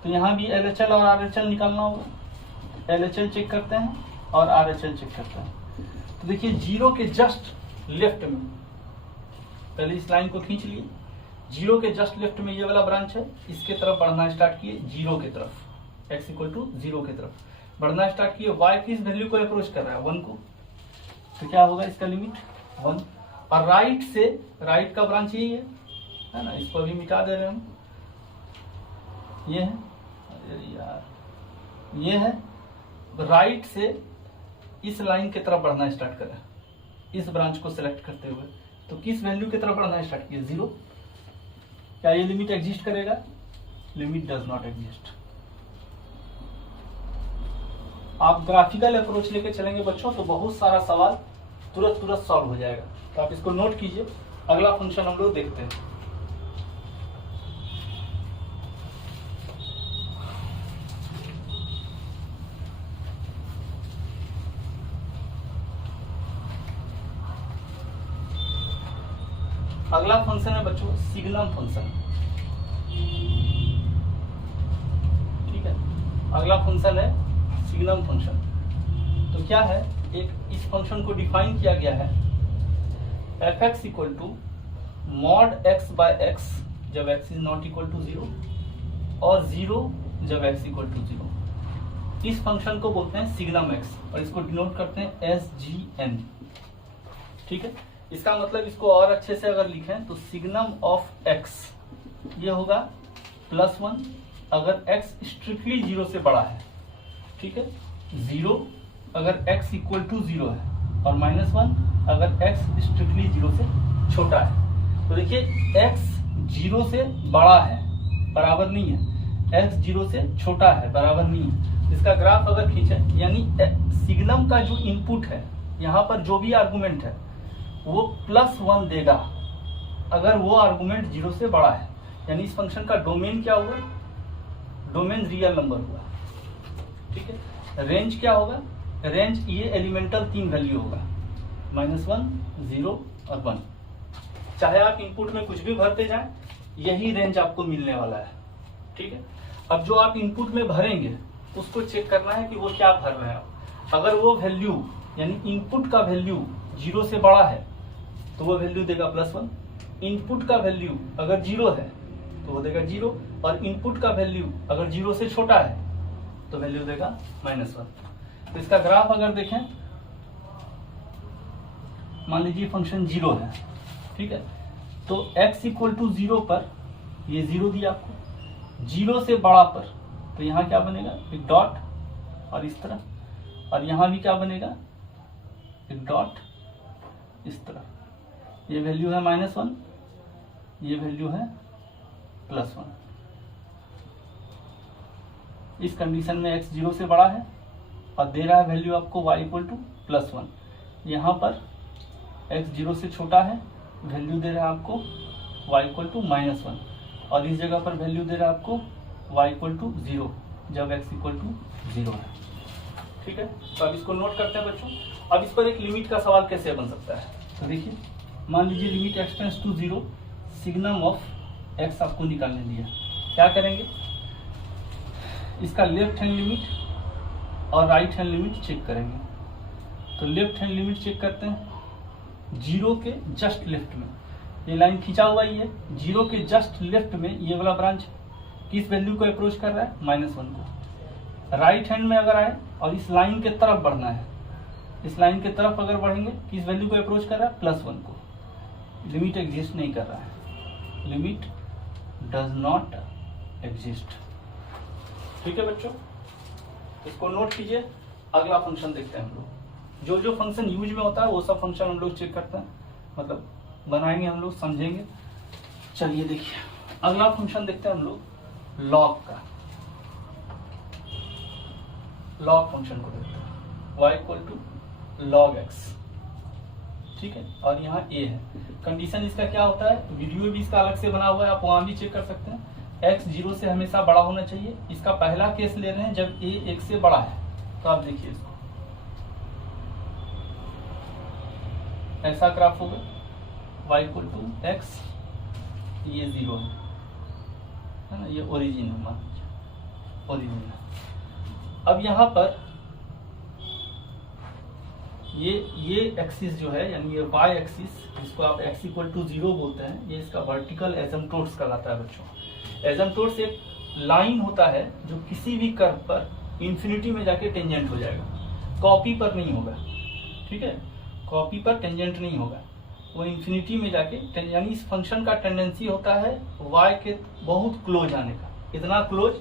तो यहाँ भी LHL और RHL निकालना होगा। LHL चेक करते हैं और RHL चेक करते हैं। तो देखिए 0 के जस्ट लेफ्ट में, पहले इस लाइन को खींच लिए, 0 के जस्ट लेफ्ट में ये वाला ब्रांच है, इसके तरफ बढ़ना स्टार्ट किए, 0 के तरफ, x इक्वल टू 0 के तरफ बढ़ना स्टार्ट किए। y किस वैल्यू को अप्रोच कर रहा है, 1 को। तो क्या होगा इसका लिमिट 1। और राइट से, राइट का ब्रांच यही है ना, इसको अभी मिटा दे रहे हैं हम। ये है, अरे यार, ये है, राइट से इस लाइन की तरफ बढ़ना स्टार्ट करा, इस ब्रांच को सिलेक्ट करते हुए। तो किस वैल्यू की तरफ बढ़ना स्टार्ट किया, 0। क्या ये लिमिट एग्जिस्ट करेगा, लिमिट डज नॉट एग्जिस्ट। आप ग्राफिकल अप्रोच लेके चलेंगे बच्चों तो बहुत सारा सवाल तुरंत सॉल्व हो जाएगा। तो आप इसको नोट कीजिए। अगला फंक्शन हम लोग देखते हैं। अगला फंक्शन है बच्चों सिग्नम फंक्शन। ठीक है, अगला फंक्शन है सिग्नम फंक्शन। तो क्या है, एक इस फंक्शन को डिफाइन किया गया है f(x) equal to mod x by x जब x is not equal to 0 और 0 जब x इक्वल टू 0। इस फंक्शन को बोलते हैं सिग्नम x और इसको डिनोट करते हैं SGN। ठीक है, इसका मतलब इसको और अच्छे से अगर लिखें तो सिग्नम ऑफ x ये होगा +1 अगर x स्ट्रिक्टली 0 से बड़ा है। ठीक है, 0 अगर x इक्वल टू 0 है और -1 अगर x स्ट्रिक्टली 0 से छोटा है। तो देखिए x 0 से बड़ा है बराबर नहीं है, x 0 से छोटा है बराबर नहीं है। इसका ग्राफ अगर खींचे, यानी सिग्नम का जो इनपुट है, यहाँ पर जो भी आर्गुमेंट है वो +1 देगा अगर वो आर्गुमेंट 0 से बड़ा है। यानी इस फंक्शन का डोमेन क्या हुआ, डोमेन रियल नंबर हुआ। ठीक है, रेंज क्या होगा, रेंज ये एलिमेंटल 3 वैल्यू होगा, -1, 0 और 1। चाहे आप इनपुट में कुछ भी भरते जाएं, यही रेंज आपको मिलने वाला है। ठीक है, अब जो आप इनपुट में भरेंगे उसको चेक करना है कि वो क्या भर रहे हैं। अगर वो वैल्यू यानी इनपुट का वैल्यू 0 से बड़ा है तो वो वैल्यू देगा +1। इनपुट का वैल्यू अगर 0 है तो वो देगा 0 और इनपुट का वैल्यू अगर 0 से छोटा है तो वैल्यू देगा -1। तो इसका ग्राफ अगर देखें, मान लीजिए फंक्शन 0 है। ठीक है, तो x इक्वल टू 0 पर ये 0 दिया आपको, 0 से बड़ा पर तो यहाँ क्या बनेगा, एक डॉट और इस तरह, और यहाँ भी क्या बनेगा, एक डॉट इस तरह। ये वैल्यू है -1, ये वैल्यू है +1। इस कंडीशन में x 0 से बड़ा है और दे रहा है वैल्यू आपको y इक्वल टू +1। यहाँ पर x 0 से छोटा है, वैल्यू दे रहा है आपको y इक्वल टू -1 और इस जगह पर वैल्यू दे रहा है आपको y इक्वल टू 0 जब x इक्वल टू 0 है। ठीक है, तो अब इसको नोट करते हैं बच्चों। अब इस पर एक लिमिट का सवाल कैसे बन सकता है, तो देखिए मान लीजिए limit x tends to 0, signum of x आपको निकालने दिया। क्या करेंगे, इसका लेफ्ट हैंड लिमिट और राइट हैंड लिमिट चेक करेंगे। तो लेफ्ट हैंड लिमिट चेक करते हैं, 0 के जस्ट लेफ्ट में ये लाइन खींचा हुआ ही है, 0 के जस्ट लेफ्ट में ये वाला ब्रांच किस वैल्यू को अप्रोच कर रहा है, -1 को। राइट हैंड में अगर आए और इस लाइन के तरफ बढ़ना है, इस लाइन के तरफ अगर बढ़ेंगे किस वैल्यू को अप्रोच कर रहा है, +1 को। लिमिट एग्जिस्ट नहीं कर रहा है, लिमिट डज नॉट एग्जिस्ट। ठीक है बच्चों, इसको नोट कीजिए। अगला फंक्शन देखते हैं हम लोग। जो जो फंक्शन यूज में होता है वो सब फंक्शन हम लोग चेक करते हैं, मतलब बनाएंगे हम लोग, समझेंगे। चलिए देखिए अगला फंक्शन देखते हैं हम लोग, लॉग का, लॉग फंक्शन को देखते हैं, y equal to log x, ठीक है। और यहाँ a है। कंडीशन इसका क्या होता है, वीडियो भी इसका अलग से बना हुआ है, आप वहां भी चेक कर सकते हैं। x 0 से हमेशा बड़ा होना चाहिए। इसका पहला केस ले रहे हैं जब a 1 से बड़ा है, तो आप देखिए इसको ऐसा ग्राफ होगा, y इक्वल टू x, ये 0 है ना, ये ओरिजिन है, मान लीजिए ओरिजिन है। अब यहाँ पर ये एक्सिस जो है, यानी ये y एक्सिस, जिसको आप x इक्वल टू 0 बोलते हैं, ये इसका वर्टिकल एसिम्पटोट्स कहलाता है बच्चों। एसिम्पटोट्स एक लाइन होता है जो किसी भी कर्व पर इंफिनिटी में जाके टेंजेंट हो जाएगा, कॉपी पर नहीं होगा, ठीक है, कॉपी पर टेंजेंट नहीं होगा, वो इंफिनिटी में जाके, यानी इस फंक्शन का टेंडेंसी होता है y के बहुत क्लोज आने का, इतना क्लोज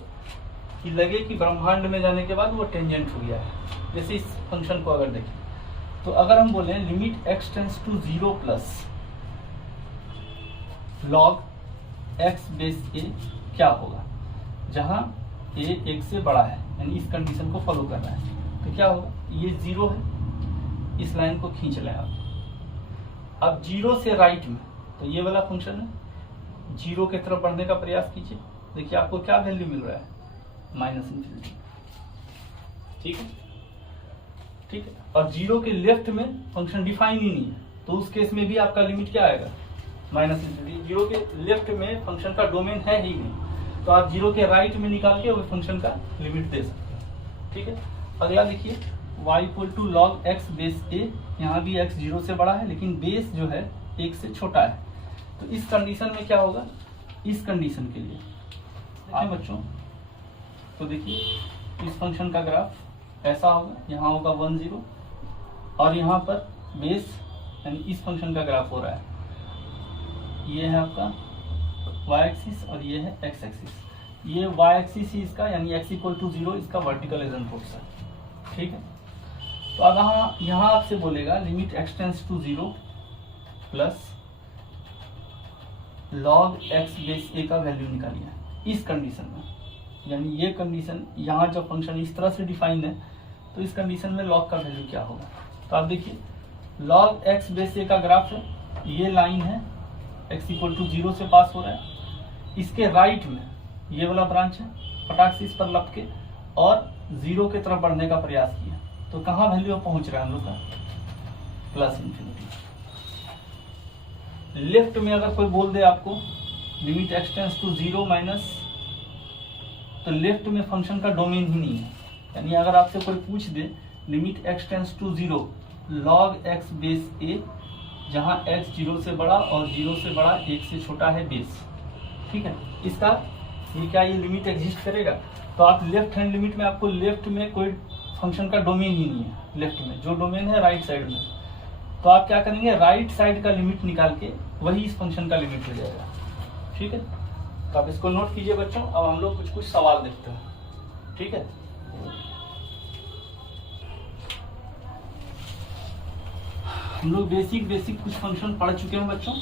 कि लगे कि ब्रह्मांड में जाने के बाद वो टेंजेंट हो गया है। जैसे इस फंक्शन को अगर देखें, तो अगर हम बोले लिमिट x टेंस टू 0 प्लस लॉग x बेस a, क्या होगा, जहां a 1 से बड़ा है, यानी इस कंडीशन को फॉलो कर रहा है, तो क्या होगा, ये 0 है, इस लाइन को खींच लें आप। अब 0 से राइट में, तो ये वाला फंक्शन है, 0 की तरफ बढ़ने का प्रयास कीजिए, देखिए आपको क्या वैल्यू मिल रहा है, -∞, ठीक है, ठीक है। और 0 के लेफ्ट में फंक्शन डिफाइन ही नहीं है, तो उस केस में भी आपका लिमिट क्या आएगा, -∞। 0 के लेफ्ट में फंक्शन का डोमेन है ही नहीं, तो आप 0 के राइट में निकाल के वो फंक्शन का लिमिट दे सकते हैं, ठीक है। अगला देखिए, y equal to log x base a, यहाँ भी x 0 से बड़ा है, लेकिन बेस जो है 1 से छोटा है, तो इस कंडीशन में क्या होगा, इस कंडीशन के लिए देखिए बच्चों, तो देखिए इस फंक्शन का ग्राफ ऐसा होगा, यहाँ होगा 1 0, और यहाँ पर बेस यानी इस फंक्शन का ग्राफ हो रहा है, ये है आपका y एक्सिस और ये है x एक्सिस, ये y एक्सिस ही इसका, यानी x इक्वल टू 0 इसका वर्टिकल एसिम्पटोट्स है, ठीक है। तो अब यहाँ आपसे बोलेगा लिमिट x टेंस टू 0 प्लस लॉग x बेस a का वैल्यू निकालिए इस कंडीशन में, यानी ये कंडीशन, यहाँ जब फंक्शन इस तरह से डिफाइन है, तो इस कंडीशन में लॉग का वैल्यू क्या होगा, तो आप देखिए लॉग x बेस a का ग्राफ है, ये लाइन है, x इक्वल टू 0 से पास हो रहा है, इसके राइट में ये वाला ब्रांच है, फटाक से इस पर लपके और 0 की तरफ बढ़ने का प्रयास किया, तो कहाँ वैल्यू पहुंच रहा है हम लोग का, +∞। लेफ्ट में अगर कोई बोल दे आपको limit x tends to 0 minus, तो लेफ्ट में फंक्शन का डोमेन ही नहीं है, यानी अगर आपसे कोई पूछ दे limit x tends to 0 log x base a, जहां x 0 से बड़ा और 0 से बड़ा 1 से छोटा है बेस, ठीक है, इसका ये क्या ये लिमिट एग्जिस्ट करेगा, तो आप लेफ्ट हैंड लिमिट में, आपको लेफ्ट में कोई फंक्शन का डोमेन ही नहीं है, लेफ्ट में जो डोमेन है राइट साइड में, तो आप क्या करेंगे, राइट साइड का लिमिट निकाल के वही इस फंक्शन का लिमिट हो जाएगा, ठीक है। तो आप इसको नोट कीजिए बच्चों। अब हम लोग कुछ सवाल देखते हैं, ठीक है। हम लोग बेसिक कुछ फंक्शन पढ़ चुके हैं बच्चों,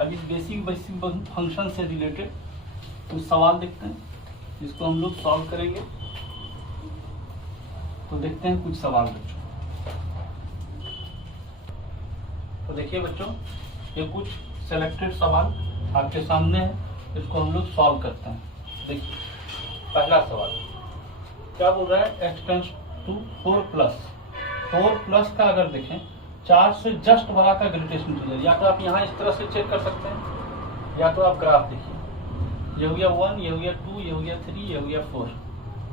अब इस बेसिक फंक्शन से रिलेटेड कुछ सवाल देखते हैं, जिसको हम लोग सॉल्व करेंगे। तो देखते हैं कुछ सवाल बच्चों। तो देखिए बच्चों, ये कुछ सेलेक्टेड सवाल आपके सामने है, इसको हम लोग सॉल्व करते हैं। देखिए पहला सवाल क्या बोल रहा है, x टेंस टू 4 प्लस का अगर देखें 4 से जस्ट बड़ा का ग्रेटेस्ट इंटीजर, या तो आप यहाँ इस तरह से चेक कर सकते हैं, या तो आप ग्राफ देखिए, ये हो गया 1, ये हो गया 2, ये हो गया 3, ये हो गया 4,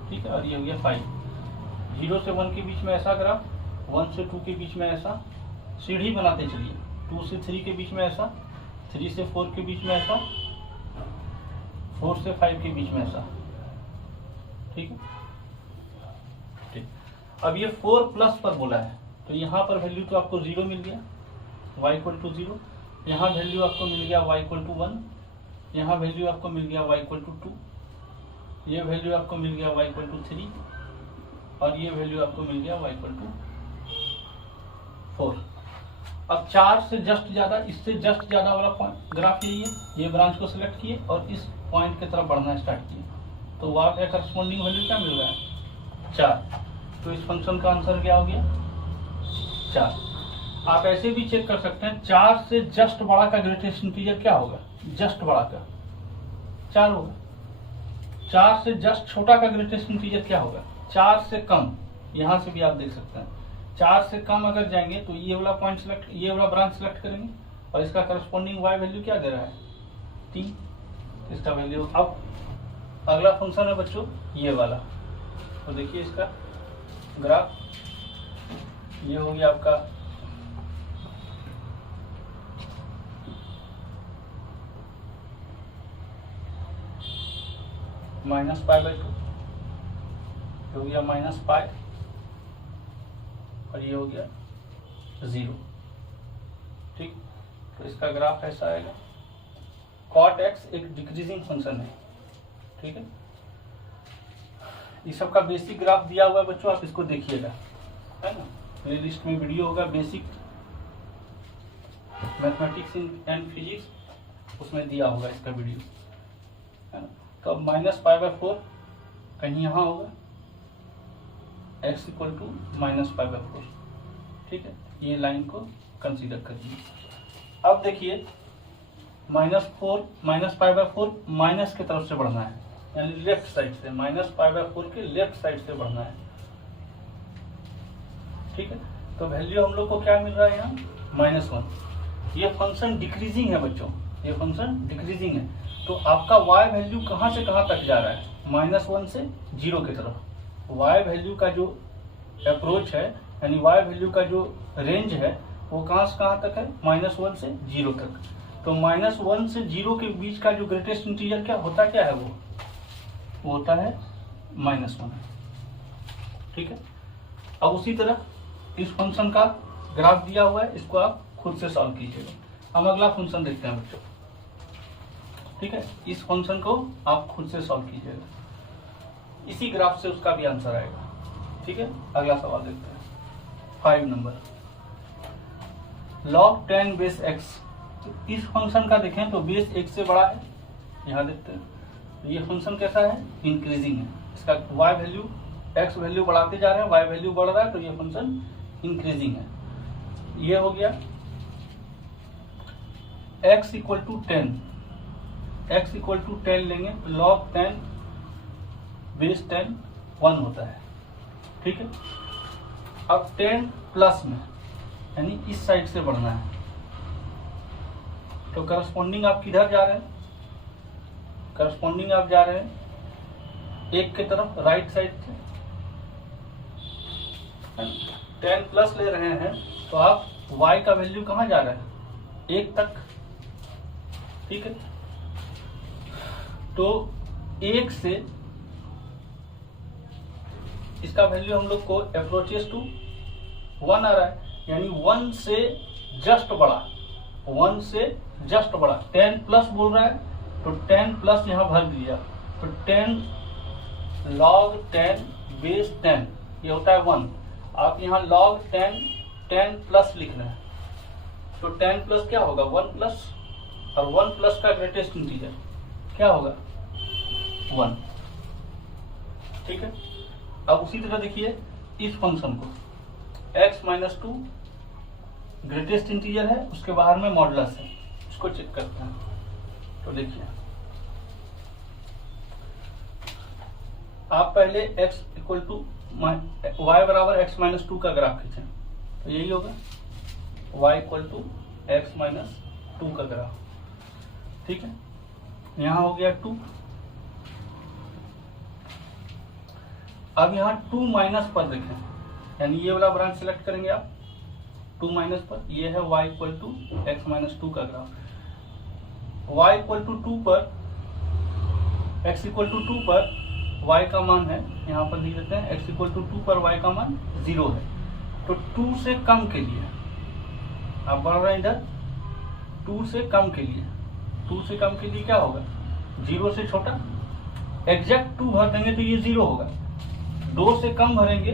ठीक है, और ये हो गया 5। 0 से 1 के बीच में ऐसा ग्राफ, 1 से 2 के बीच में ऐसा, सीढ़ी बनाते चलिए, 2 से 3 के बीच में ऐसा, 3 से 4 के बीच में ऐसा, 4 से 5 के बीच में ऐसा, ठीक है, ठीक। अब ये 4 प्लस पर बोला है, तो यहाँ पर वैल्यू तो आपको 0 मिल गया, y इक्वल टू 0, यहाँ वैल्यू आपको मिल गया y इक्वल टू 1, यहाँ वैल्यू आपको मिल गया y इक्वल टू 2, ये वैल्यू आपको मिल गया y इक्वल टू 3, और ये वैल्यू आपको मिल गया y इक्वल टू 4। अब 4 से जस्ट ज्यादा, इससे जस्ट ज्यादा वाला पॉइंट ग्राफ यही है, ये ब्रांच को सिलेक्ट किए और इस पॉइंट की तरफ बढ़ना स्टार्ट किए, तो वहां का करस्पॉन्डिंग वैल्यू क्या मिल रहा है 4। तो इस फंक्शन का आंसर क्या हो गया 4। आप ऐसे भी चेक कर सकते हैं 4 से जस्ट बड़ा का ग्रेटेस्ट इंटीजर क्या होगा, जस्ट बड़ा का 4 होगा। 4 से जस्ट छोटा का ग्रेटेस्ट इंटीजर क्या होगा 4 से कम, यहां से भी आप देख सकते हैं 4 से कम अगर जाएंगे तो ये वाला पॉइंट सिलेक्ट, ये वाला ब्रांच सिलेक्ट करेंगे और इसका करस्पॉन्डिंग y वैल्यू क्या दे रहा है 3, इसका वैल्यू। अब अगला फंक्शन है बच्चों ये वाला, तो देखिए इसका ग्राफ ये हो गया आपका -π/2, हो गया -π और ये हो गया 0। ठीक, तो इसका ग्राफ ऐसा आएगा। cot x एक डिक्रीजिंग फंक्शन है, ठीक है। इस सब का बेसिक ग्राफ दिया हुआ है बच्चों, आप इसको देखिएगा, है ना। प्ले लिस्ट में वीडियो होगा बेसिक मैथमेटिक्स एंड फिजिक्स, उसमें दिया होगा इसका वीडियो, है ना। तो अब -π/4 कहीं यहाँ होगा, x = -π/4, ठीक है। ये लाइन को कंसीडर करिए। अब देखिए -π/4 माइनस की तरफ से बढ़ना है, यानी लेफ्ट साइड से, -π/4 के लेफ्ट साइड से बढ़ना है, ठीक है। तो वैल्यू हम लोग को क्या मिल रहा है यहाँ -1। ये फंक्शन डिक्रीजिंग है बच्चों, ये फंक्शन डिक्रीजिंग है। तो आपका y वैल्यू कहाँ से कहाँ तक जा रहा है, -1 से 0 की तरफ। y वैल्यू का जो अप्रोच है, यानी y वैल्यू का जो रेंज है वो कहाँ से कहाँ तक है, -1 से 0 तक। तो -1 से 0 के बीच का जो ग्रेटेस्ट इंटीजर क्या होता, क्या है वो होता है -1, ठीक है। अब उसी तरह इस फंक्शन का ग्राफ दिया हुआ है, इसको आप खुद से सॉल्व कीजिएगा। हम अगला फंक्शन देखते हैं बच्चों, ठीक है। इस फंक्शन को आप खुद से सॉल्व कीजिएगा, इसी ग्राफ से उसका भी आंसर आएगा, ठीक है। अगला सवाल देखते हैं 5 नंबर, log 10 बेस x। इस फंक्शन का देखें तो बेस x से बड़ा है, यहाँ देखते हैं। तो ये फंक्शन कैसा है, इंक्रीजिंग है। इसका y वैल्यू, x वैल्यू बढ़ाते जा रहे हैं, y वैल्यू बढ़ रहा है, तो ये फंक्शन इंक्रीजिंग है। ये हो गया x = 10, x = 10 लेंगे तो log 10 बेस 10 1 होता है, ठीक है। अब 10 प्लस में, यानी इस साइड से बढ़ना है, तो करस्पॉन्डिंग आप किधर जा रहे हैं, करस्पॉन्डिंग आप जा रहे हैं 1 की तरफ, राइट साइड से। 10 प्लस ले रहे हैं तो आप y का वैल्यू कहाँ जा रहा है 1 तक, ठीक है। तो 1 से इसका वैल्यू हम लोग को अप्रोचेस टू 1 आ रहा है, यानी 1 से जस्ट बड़ा, 1 से जस्ट बड़ा। 10 प्लस बोल रहा है तो 10 प्लस यहाँ भर दिया, तो 10 log 10 बेस 10 ये होता है 1। आप यहाँ log 10 प्लस लिख रहे हैं, तो 10 प्लस क्या होगा 1 प्लस, और 1 प्लस का ग्रेटेस्ट इंटीजर क्या होगा 1, ठीक है। अब उसी तरह देखिए इस फंक्शन को, x - 2 ग्रेटेस्ट इंटीजर है, उसके बाहर में मॉडुलस है, इसको चेक करते हैं। तो देखिए आप पहले x = y बराबर x - 2 का ग्राफ खींचें, तो यही होगा y = x - 2 का ग्राफ, ठीक है। यहाँ हो गया 2। अब यहाँ 2 माइनस पर देखें, यानी ये वाला ब्रांच सिलेक्ट करेंगे आप 2 माइनस पर, ये है y = x - 2 का ग्राफ। y = 2 पर, x = 2 पर y का मान है, यहाँ पर लिख देते हैं x = 2 पर y का मान 0 है। तो 2 से कम के लिए आप बढ़ रहे हैं इधर, 2 से कम के लिए, 2 से कम के लिए क्या होगा 0 से छोटा, एग्जैक्ट 2 भर देंगे तो ये 0 होगा। 2 से कम भरेंगे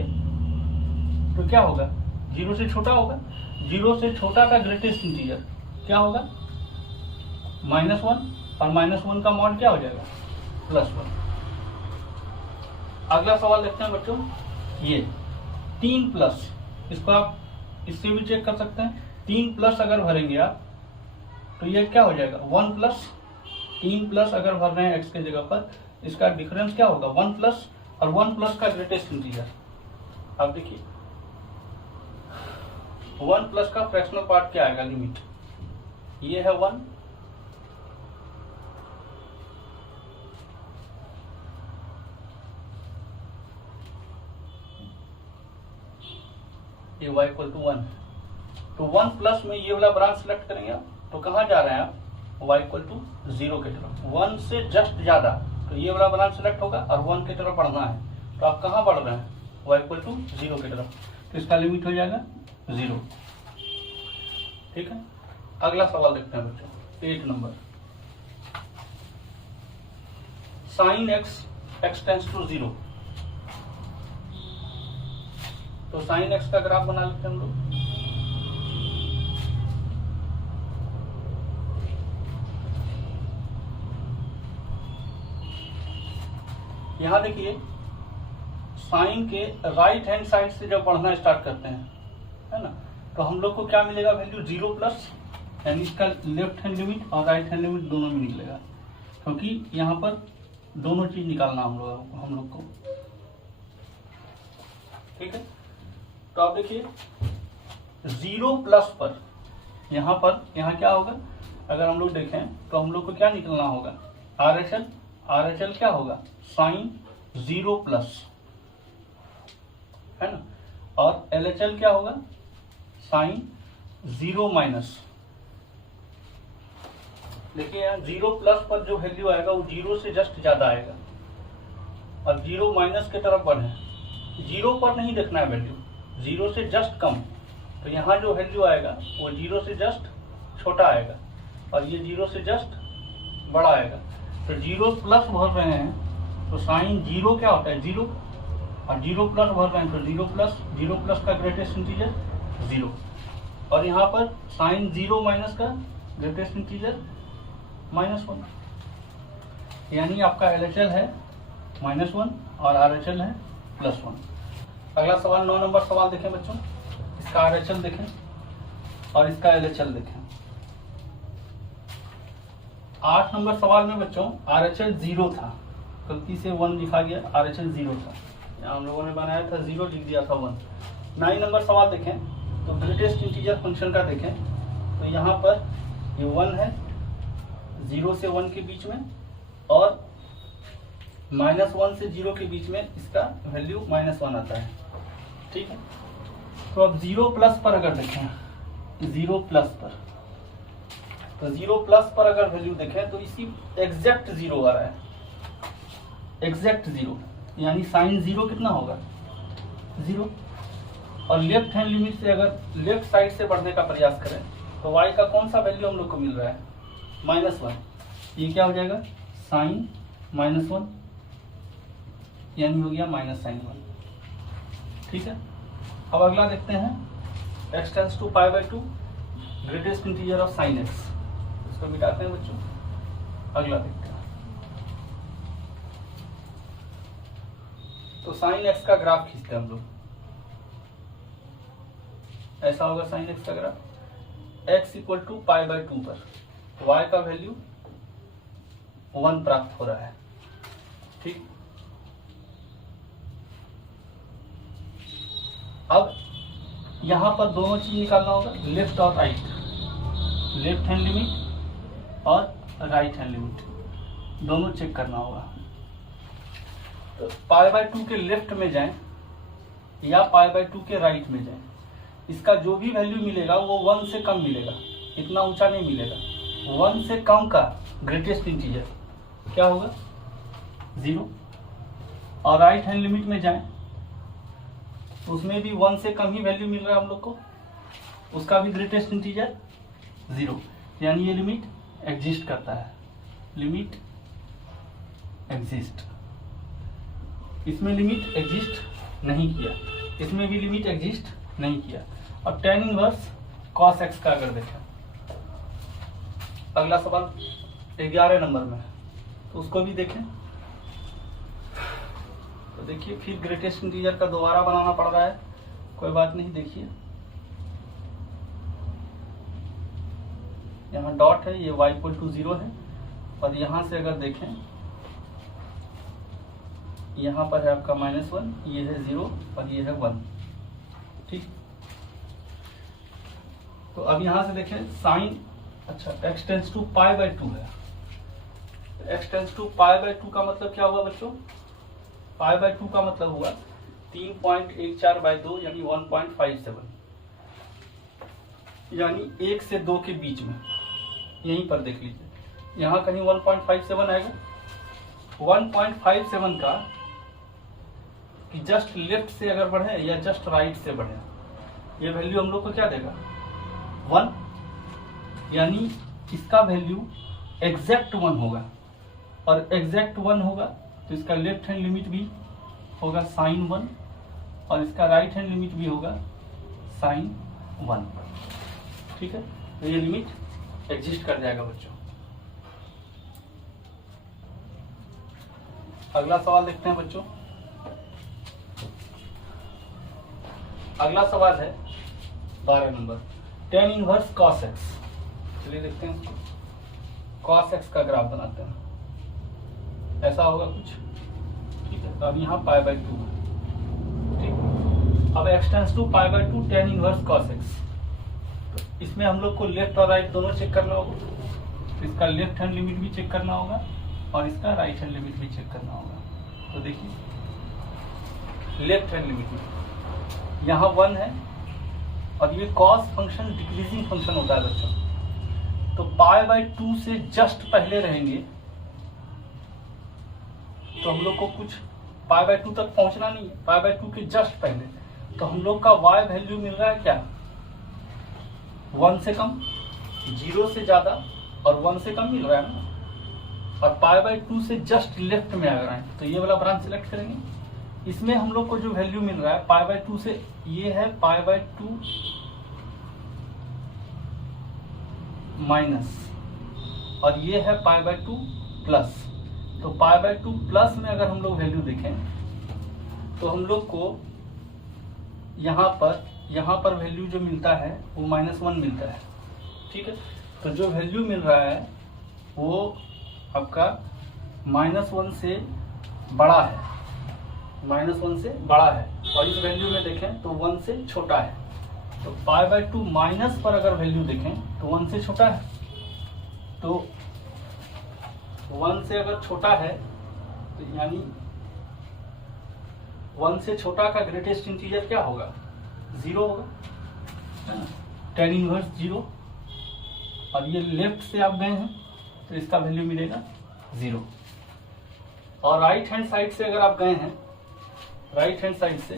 तो क्या होगा 0 से छोटा होगा। जीरो से छोटा का ग्रेटेस्ट इंटीजर क्या होगा, -1, और -1 का मॉड क्या हो जाएगा, +1। अगला सवाल देखते हैं बच्चों, ये 3+, इसको आप इससे भी चेक कर सकते हैं। 3+ अगर भरेंगे आप तो ये क्या हो जाएगा, 1+। 3+ अगर भर रहे हैं x के जगह पर, इसका डिफरेंस क्या होगा, 1+, और 1+ का ग्रेटेस्ट इंटीजर आप देखिए 1+ का फ्रैक्शनल पार्ट क्या आएगा, लिमिट ये है 1, ये y = 1, तो 1+ में ये वाला ब्रांच सेलेक्ट करेंगे आप, तो कहाँ जा रहे हैं आप, y = 0 की तरफ, 1 से जस्ट ज्यादा, तो ये वाला ब्रांच सेलेक्ट होगा, और 1 की तरफ बढ़ना है, तो आप कहाँ बढ़ रहे हैं, y = 0 की तरफ, तो इसका लिमिट हो जाएगा 0। ठीक है, अगला सवाल देखते हैं बच्चों, 8 number, sin x tends to 0, तो sin x का ग्राफ बना लेते हैं हम लोग। यहां देखिए साइन के राइट हैंड साइड से जब बढ़ना स्टार्ट करते हैं, है ना, तो हम लोग को क्या मिलेगा, वैल्यू 0+, यानी इसका लेफ्ट हैंड लिमिट और राइट हैंड लिमिट दोनों में निकलेगा, क्योंकि यहाँ पर दोनों चीज निकालना हम लोग को। ठीक है, तो आप देखिए 0+ पर यहाँ क्या होगा, अगर हम लोग देखें तो हम लोग को क्या निकलना होगा, RHL क्या होगा, sin 0+, है ना, और LHL क्या होगा, sin 0-। देखिए यहाँ 0+ पर जो वैल्यू आएगा वो 0 से जस्ट ज्यादा आएगा, और 0- की तरफ बढ़े, 0 पर नहीं देखना है वैल्यू, 0 से जस्ट कम, तो यहाँ जो वैल्यू आएगा वो 0 से जस्ट छोटा आएगा, और ये 0 से जस्ट बड़ा आएगा, तो 0+ भर रहे हैं तो साइन 0 क्या होता है, 0, और 0+ भर रहे हैं तो 0+ का ग्रेटेस्ट इंटीजर 0, और यहाँ पर साइन 0- का ग्रेटेस्ट इंटीजर -1, यानी आपका LHL है -1 और RHL है +1। अगला सवाल 9 नंबर सवाल देखें बच्चों, इसका RHL देखें और इसका LHL देखें। 8 नंबर सवाल में बच्चों RHL 0 था, गलती से 1 लिखा गया, RHL 0 था, यहाँ हम लोगों ने बनाया था 0, लिख दिया था 1। 9 नंबर सवाल देखें तो ग्रेटेस्ट इंटीजर फंक्शन का देखें, तो यहाँ पर ये 1 है, 0 से 1 के बीच में, और -1 से 0 के बीच में इसका वैल्यू -1 आता है। ठीक है, तो अब 0+ पर अगर देखें, 0+ पर, तो 0+ पर अगर वैल्यू देखें तो इसी एग्जैक्ट 0 आ रहा है, एग्जैक्ट 0, यानी साइन 0 कितना होगा, 0, और लेफ्ट हैंड लिमिट से अगर लेफ्ट साइड से बढ़ने का प्रयास करें तो y का कौन सा वैल्यू हम लोग को मिल रहा है, -1, ये क्या हो जाएगा, साइन -1, यानी हो गया -sin1। ठीक है, अब अगला देखते हैं, x tends to π/2, greatest integer of sin x, इसको मिटाते हैं बच्चों। अगला देखते हैं, तो sin x का ग्राफ खींचते हैं हम लोग, ऐसा होगा sin x का ग्राफ, x = π/2 पर y का वैल्यू 1 प्राप्त हो रहा है। ठीक, अब यहां पर दोनों चीज निकालना होगा, लेफ्ट और राइट, लेफ्ट हैंड लिमिट और राइट हैंड लिमिट दोनों चेक करना होगा। तो π/2 के लेफ्ट में जाएं या π/2 के राइट में जाएं, इसका जो भी वैल्यू मिलेगा वो 1 से कम मिलेगा, इतना ऊंचा नहीं मिलेगा, 1 से कम का ग्रेटेस्ट इंटीजर क्या होगा, 0, और राइट हैंड लिमिट में जाएं उसमें भी 1 से कम ही वैल्यू मिल रहा है हम लोग को, उसका भी ग्रेटेस्ट इंटीजर 0, यानी ये लिमिट एग्जिस्ट करता है, लिमिट एग्जिस्ट, इसमें लिमिट एग्जिस्ट नहीं किया, इसमें भी लिमिट एग्जिस्ट नहीं किया, और tan इनवर्स cos x का अगर देखें, अगला सवाल 11 नंबर में, तो उसको भी देखें। तो देखिए फिर ग्रेटेस्ट इंटीजर का दोबारा बनाना पड़ रहा है, कोई बात नहीं। देखिए यहाँ डॉट है, ये y इक्वल टू 0 है, और यहाँ से अगर देखें यहाँ पर है आपका -1, ये है 0 और ये है 1, ठीक। तो अब यहाँ से देखें साइन, अच्छा x टेंस टू π/2 है, x टेंस टू π/2 का मतलब क्या हुआ बच्चों? π/2 का मतलब हुआ 3.14/2 यानी 1.57, यानी 1 से 2 के बीच में। यहीं पर देख लीजिए, यहाँ कहीं 1.57 आएगा। 1.57 का कि जस्ट लेफ्ट से अगर बढ़े या जस्ट राइट से बढ़े, ये वैल्यू हम लोग को क्या देगा? 1, यानी इसका वैल्यू एग्जैक्ट 1 होगा, और एग्जैक्ट 1 होगा तो इसका लेफ्ट हैंड लिमिट भी होगा sin 1, और इसका राइट हैंड लिमिट भी होगा sin 1, ठीक है। तो ये लिमिट एग्जिस्ट कर जाएगा बच्चों। अगला सवाल देखते हैं बच्चों। अगला सवाल है 12 number, tan inverse cos x। चलिए देखते हैं इसको। cos x का ग्राफ बनाते हैं, ऐसा होगा कुछ, ठीक है। तो अब यहाँ π/2 है, ठीक। अब x tends to π/2 tan inverse cos x, तो इसमें हम लोग को लेफ्ट और राइट दोनों चेक करना होगा। तो इसका लेफ्ट हैंड लिमिट भी चेक करना होगा और इसका राइट हैंड लिमिट भी चेक करना होगा। तो देखिए लेफ्ट हैंड लिमिट में यहाँ 1 है, और ये cos फंक्शन डिक्रीजिंग फंक्शन होता है बच्चों, तो π/2 से जस्ट पहले रहेंगे, तो हम लोग को कुछ π/2 तक पहुंचना नहीं है, π/2 के जस्ट पहले। तो हम लोग का y वैल्यू मिल रहा है क्या? 1 से कम, 0 से ज्यादा और 1 से कम मिल रहा है ना। और π/2 से जस्ट लेफ्ट में अगर आए तो ये वाला ब्रांच सिलेक्ट करेंगे। इसमें हम लोग को जो वैल्यू मिल रहा है π/2 से, ये है π/2 माइनस, और ये है π/2 प्लस। तो π/2 प्लस में अगर हम लोग वैल्यू देखें तो हम लोग को यहाँ पर वैल्यू जो मिलता है वो -1 मिलता है, ठीक है। तो जो वैल्यू मिल रहा है वो आपका -1 से बड़ा है, -1 से बड़ा है, और इस वैल्यू में देखें तो 1 से छोटा है। तो π/2 माइनस पर अगर वैल्यू देखें तो 1 से छोटा है। तो 1 से अगर छोटा है तो यानी 1 से छोटा का ग्रेटेस्ट इंटीजर क्या होगा? 0 होगा, है ना। tan इनवर्स 0, और ये लेफ्ट से आप गए हैं तो इसका वैल्यू मिलेगा 0। और राइट हैंड साइड से अगर आप गए हैं, राइट हैंड साइड से,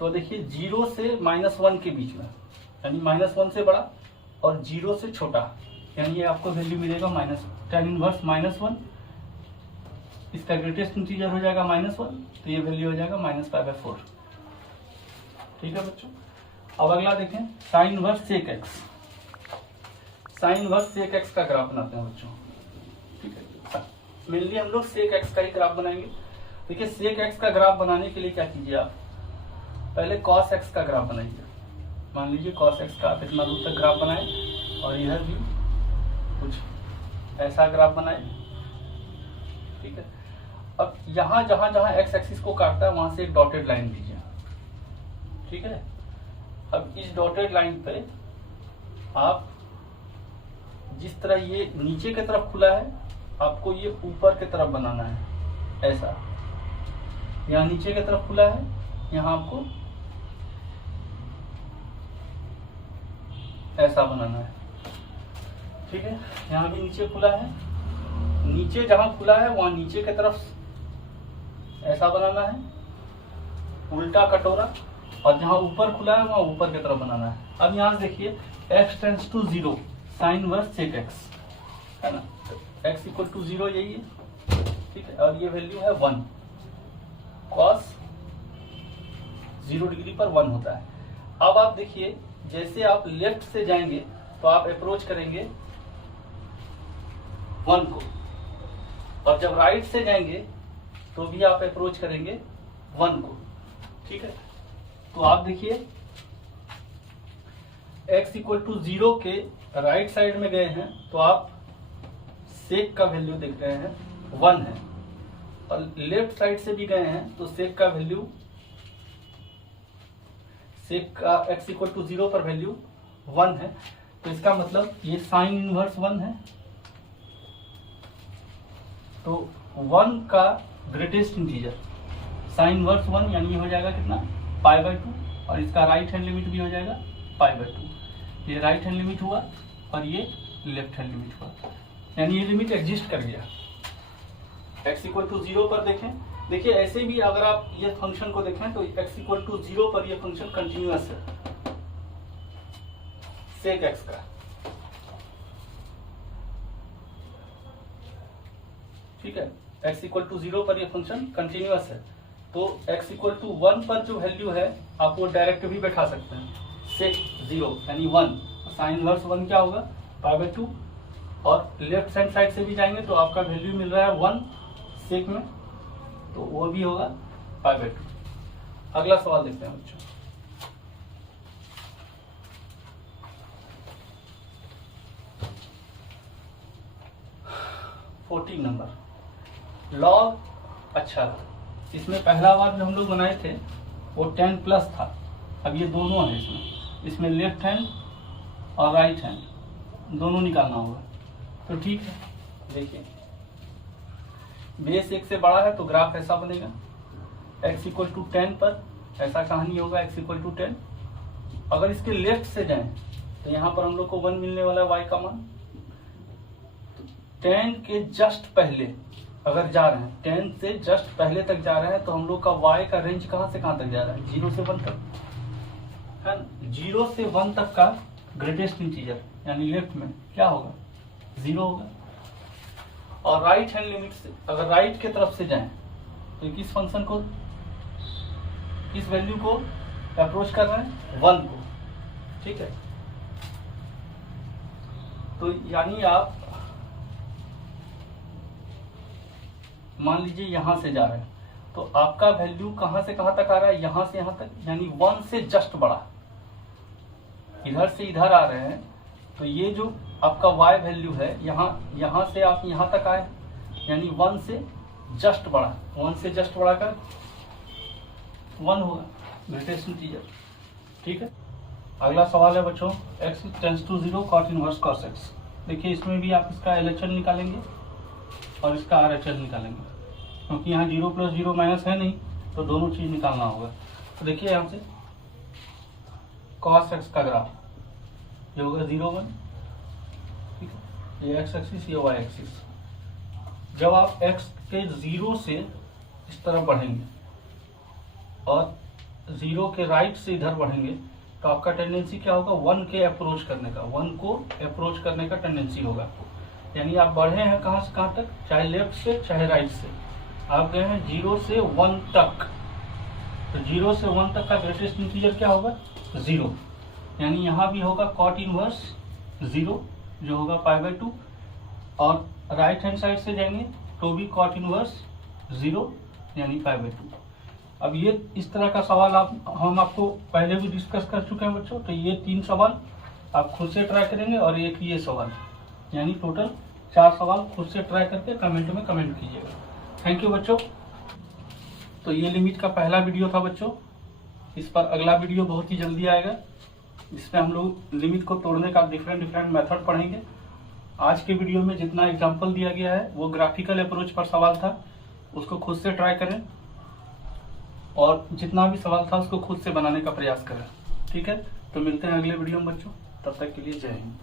तो देखिए 0 से -1 के बीच में, यानी -1 से बड़ा और 0 से छोटा, यानी ये आपको वैल्यू मिलेगा tan इनवर्स -1, इसका ग्रेटेस्ट इंटीजर हो जाएगा -1, तो ये वैल्यू हो जाएगा -π/4, ठीक है बच्चों। अब अगला देखें sin inverse sec x। sin inverse sec x का ग्राफ बनाते हैं बच्चों, ठीक है। मेनली हम लोग sec x का ही ग्राफ बनाएंगे। देखिए sec x का ग्राफ बनाने के लिए क्या कीजिए, आप पहले cos x का ग्राफ बनाइए। मान लीजिए cos x का आप इतना दूर तक ग्राफ बनाए, और इधर भी कुछ ऐसा ग्राफ बनाए, ठीक है। अब यहाँ जहां x एक्सिस को काटता है वहां से एक डॉटेड लाइन लीजिए, ठीक है। अब इस डॉटेड लाइन पे आप जिस तरह ये नीचे की तरफ खुला है, आपको ये ऊपर की तरफ बनाना है, ऐसा। यहाँ नीचे की तरफ खुला है, यहाँ आपको ऐसा बनाना है, ठीक है। यहाँ भी नीचे खुला है, नीचे जहां खुला है वहां नीचे की तरफ ऐसा बनाना है, उल्टा कटोरा, और जहां ऊपर खुला है वहां ऊपर की तरफ बनाना है। अब यहाँ से देखिए x tends to 0 sin inverse sec x, है ना। x इक्वल टू 0 यही है, ठीक है। और ये वैल्यू है 1, cos 0 डिग्री पर 1 होता है। अब आप देखिए जैसे आप लेफ्ट से जाएंगे तो आप अप्रोच करेंगे 1 को, और जब राइट से जाएंगे तो भी आप अप्रोच करेंगे 1 को। ठीक है, तो आप देखिए x इक्वल टू 0 के राइट साइड में गए हैं तो आप सेक का वैल्यू देख रहे हैं 1 है, और लेफ्ट साइड से भी गए हैं तो सेक का वैल्यू, सेक का x इक्वल टू 0 पर वैल्यू 1 है। तो इसका मतलब ये साइन इनवर्स 1 है, तो 1 का ग्रेटेस्ट इंटीजर साइन इनवर्स 1, यानी ये हो जाएगा कितना, π/2, और इसका राइट हैंड लिमिट भी हो जाएगा π/2। ये राइट हैंड लिमिट हुआ और ये लेफ्ट हैंड लिमिट हुआ, यानी ये लिमिट एग्जिस्ट कर गया। x इक्वल टू 0 पर देखें, देखिए ऐसे भी अगर आप ये फंक्शन को देखें तो x इक्वल टू 0 पर ये फंक्शन कंटिन्यूअस है सेक x का। ठीक है, x इक्वल टू 0 पर ये फंक्शन कंटिन्यूअस है, तो x इक्वल टू 1 पर जो वैल्यू है आप वो डायरेक्ट भी बैठा सकते हैं, सेक 0 यानी 1, साइन इनवर्स 1 क्या होगा, π/2, और लेफ्ट हैंड साइड से भी जाएंगे तो आपका वैल्यू मिल रहा है 1 सेक में, तो वो भी होगा π/2। अगला सवाल देखते हैं बच्चों। Fourteen number log. अच्छा, इसमें पहला बार जो हम लोग बनाए थे वो 10 प्लस था, अब ये दोनों है इसमें लेफ्ट हैंड और राइट हैंड दोनों निकालना होगा। तो ठीक है, देखिए बेस 1 से बड़ा है तो ग्राफ ऐसा बनेगा, x इक्वल टू 10 पर ऐसा कहानी होगा, x इक्वल टू 10। अगर इसके लेफ्ट से जाएं तो यहाँ पर हम लोग को 1 मिलने वाला है y का मान। 10 के जस्ट पहले अगर जा रहे हैं, 10 से जस्ट पहले तक जा रहे हैं तो हम लोग का y का रेंज कहाँ से कहाँ तक जा रहा है, 0 से 1 तक है। 0 से 1 तक का ग्रेटेस्ट इंटीजर यानी लेफ्ट में क्या होगा, 0 होगा। और राइट हैंड लिमिट से अगर राइट के तरफ से जाएं तो किस फंक्शन को, किस वैल्यू को अप्रोच कर रहे हैं, 1 को। ठीक है, तो यानी आप मान लीजिए यहां से जा रहे हैं तो आपका वैल्यू कहां से कहां तक आ रहा है, यहां से यहां तक, यानी 1 से जस्ट बड़ा। इधर से इधर आ रहे हैं तो ये जो आपका y वैल्यू है यहां से आप यहां तक आए, यानी 1 से जस्ट बड़ा, 1 से जस्ट बड़ा का 1 होगा ग्रेटेस्ट इंटीजर। ठीक है, अगला सवाल है बच्चों, x tends to 0 cot inverse cos x। देखिए इसमें भी आप इसका LHS निकालेंगे और इसका RHS निकालेंगे, क्योंकि यहाँ 0 प्लस 0 माइनस है नहीं तो दोनों चीज निकालना होगा। तो देखिए यहाँ से cos x का ग्राफ ये होगा 0 1, ठीक है, ये x एक्सिस ये y एक्सिस। जब आप x के 0 से इस तरफ बढ़ेंगे और 0 के राइट से इधर बढ़ेंगे तो आपका टेंडेंसी क्या होगा, 1 के अप्रोच करने का, 1 को अप्रोच करने का टेंडेंसी होगा। यानी आप बढ़े हैं कहाँ से कहाँ तक, चाहे लेफ्ट से चाहे राइट से, आप गए हैं 0 से 1 तक, तो 0 से 1 तक का ग्रेटेस्ट इंटीजर क्या होगा, 0। यानी यहाँ भी होगा cot इनवर्स 0 जो होगा π/2, और राइट हैंड साइड से जाएंगे तो भी cot इनवर्स 0 यानी π/2। अब ये इस तरह का सवाल हम आपको पहले भी डिस्कस कर चुके हैं बच्चों, तो ये 3 सवाल आप खुद से ट्राई करेंगे और एक ये सवाल, यानी टोटल 4 सवाल खुद से ट्राई करके कमेंट में कमेंट कीजिएगा। थैंक यू बच्चों। तो ये लिमिट का पहला वीडियो था बच्चों, इस पर अगला वीडियो बहुत ही जल्दी आएगा, जिसमें हम लोग लिमिट को तोड़ने का डिफरेंट मेथड पढ़ेंगे। आज के वीडियो में जितना एग्जाम्पल दिया गया है वो ग्राफिकल अप्रोच पर सवाल था, उसको खुद से ट्राई करें और जितना भी सवाल था उसको खुद से बनाने का प्रयास करें। ठीक है, तो मिलते हैं अगले वीडियो में बच्चों, तब तक के लिए जय हिंद।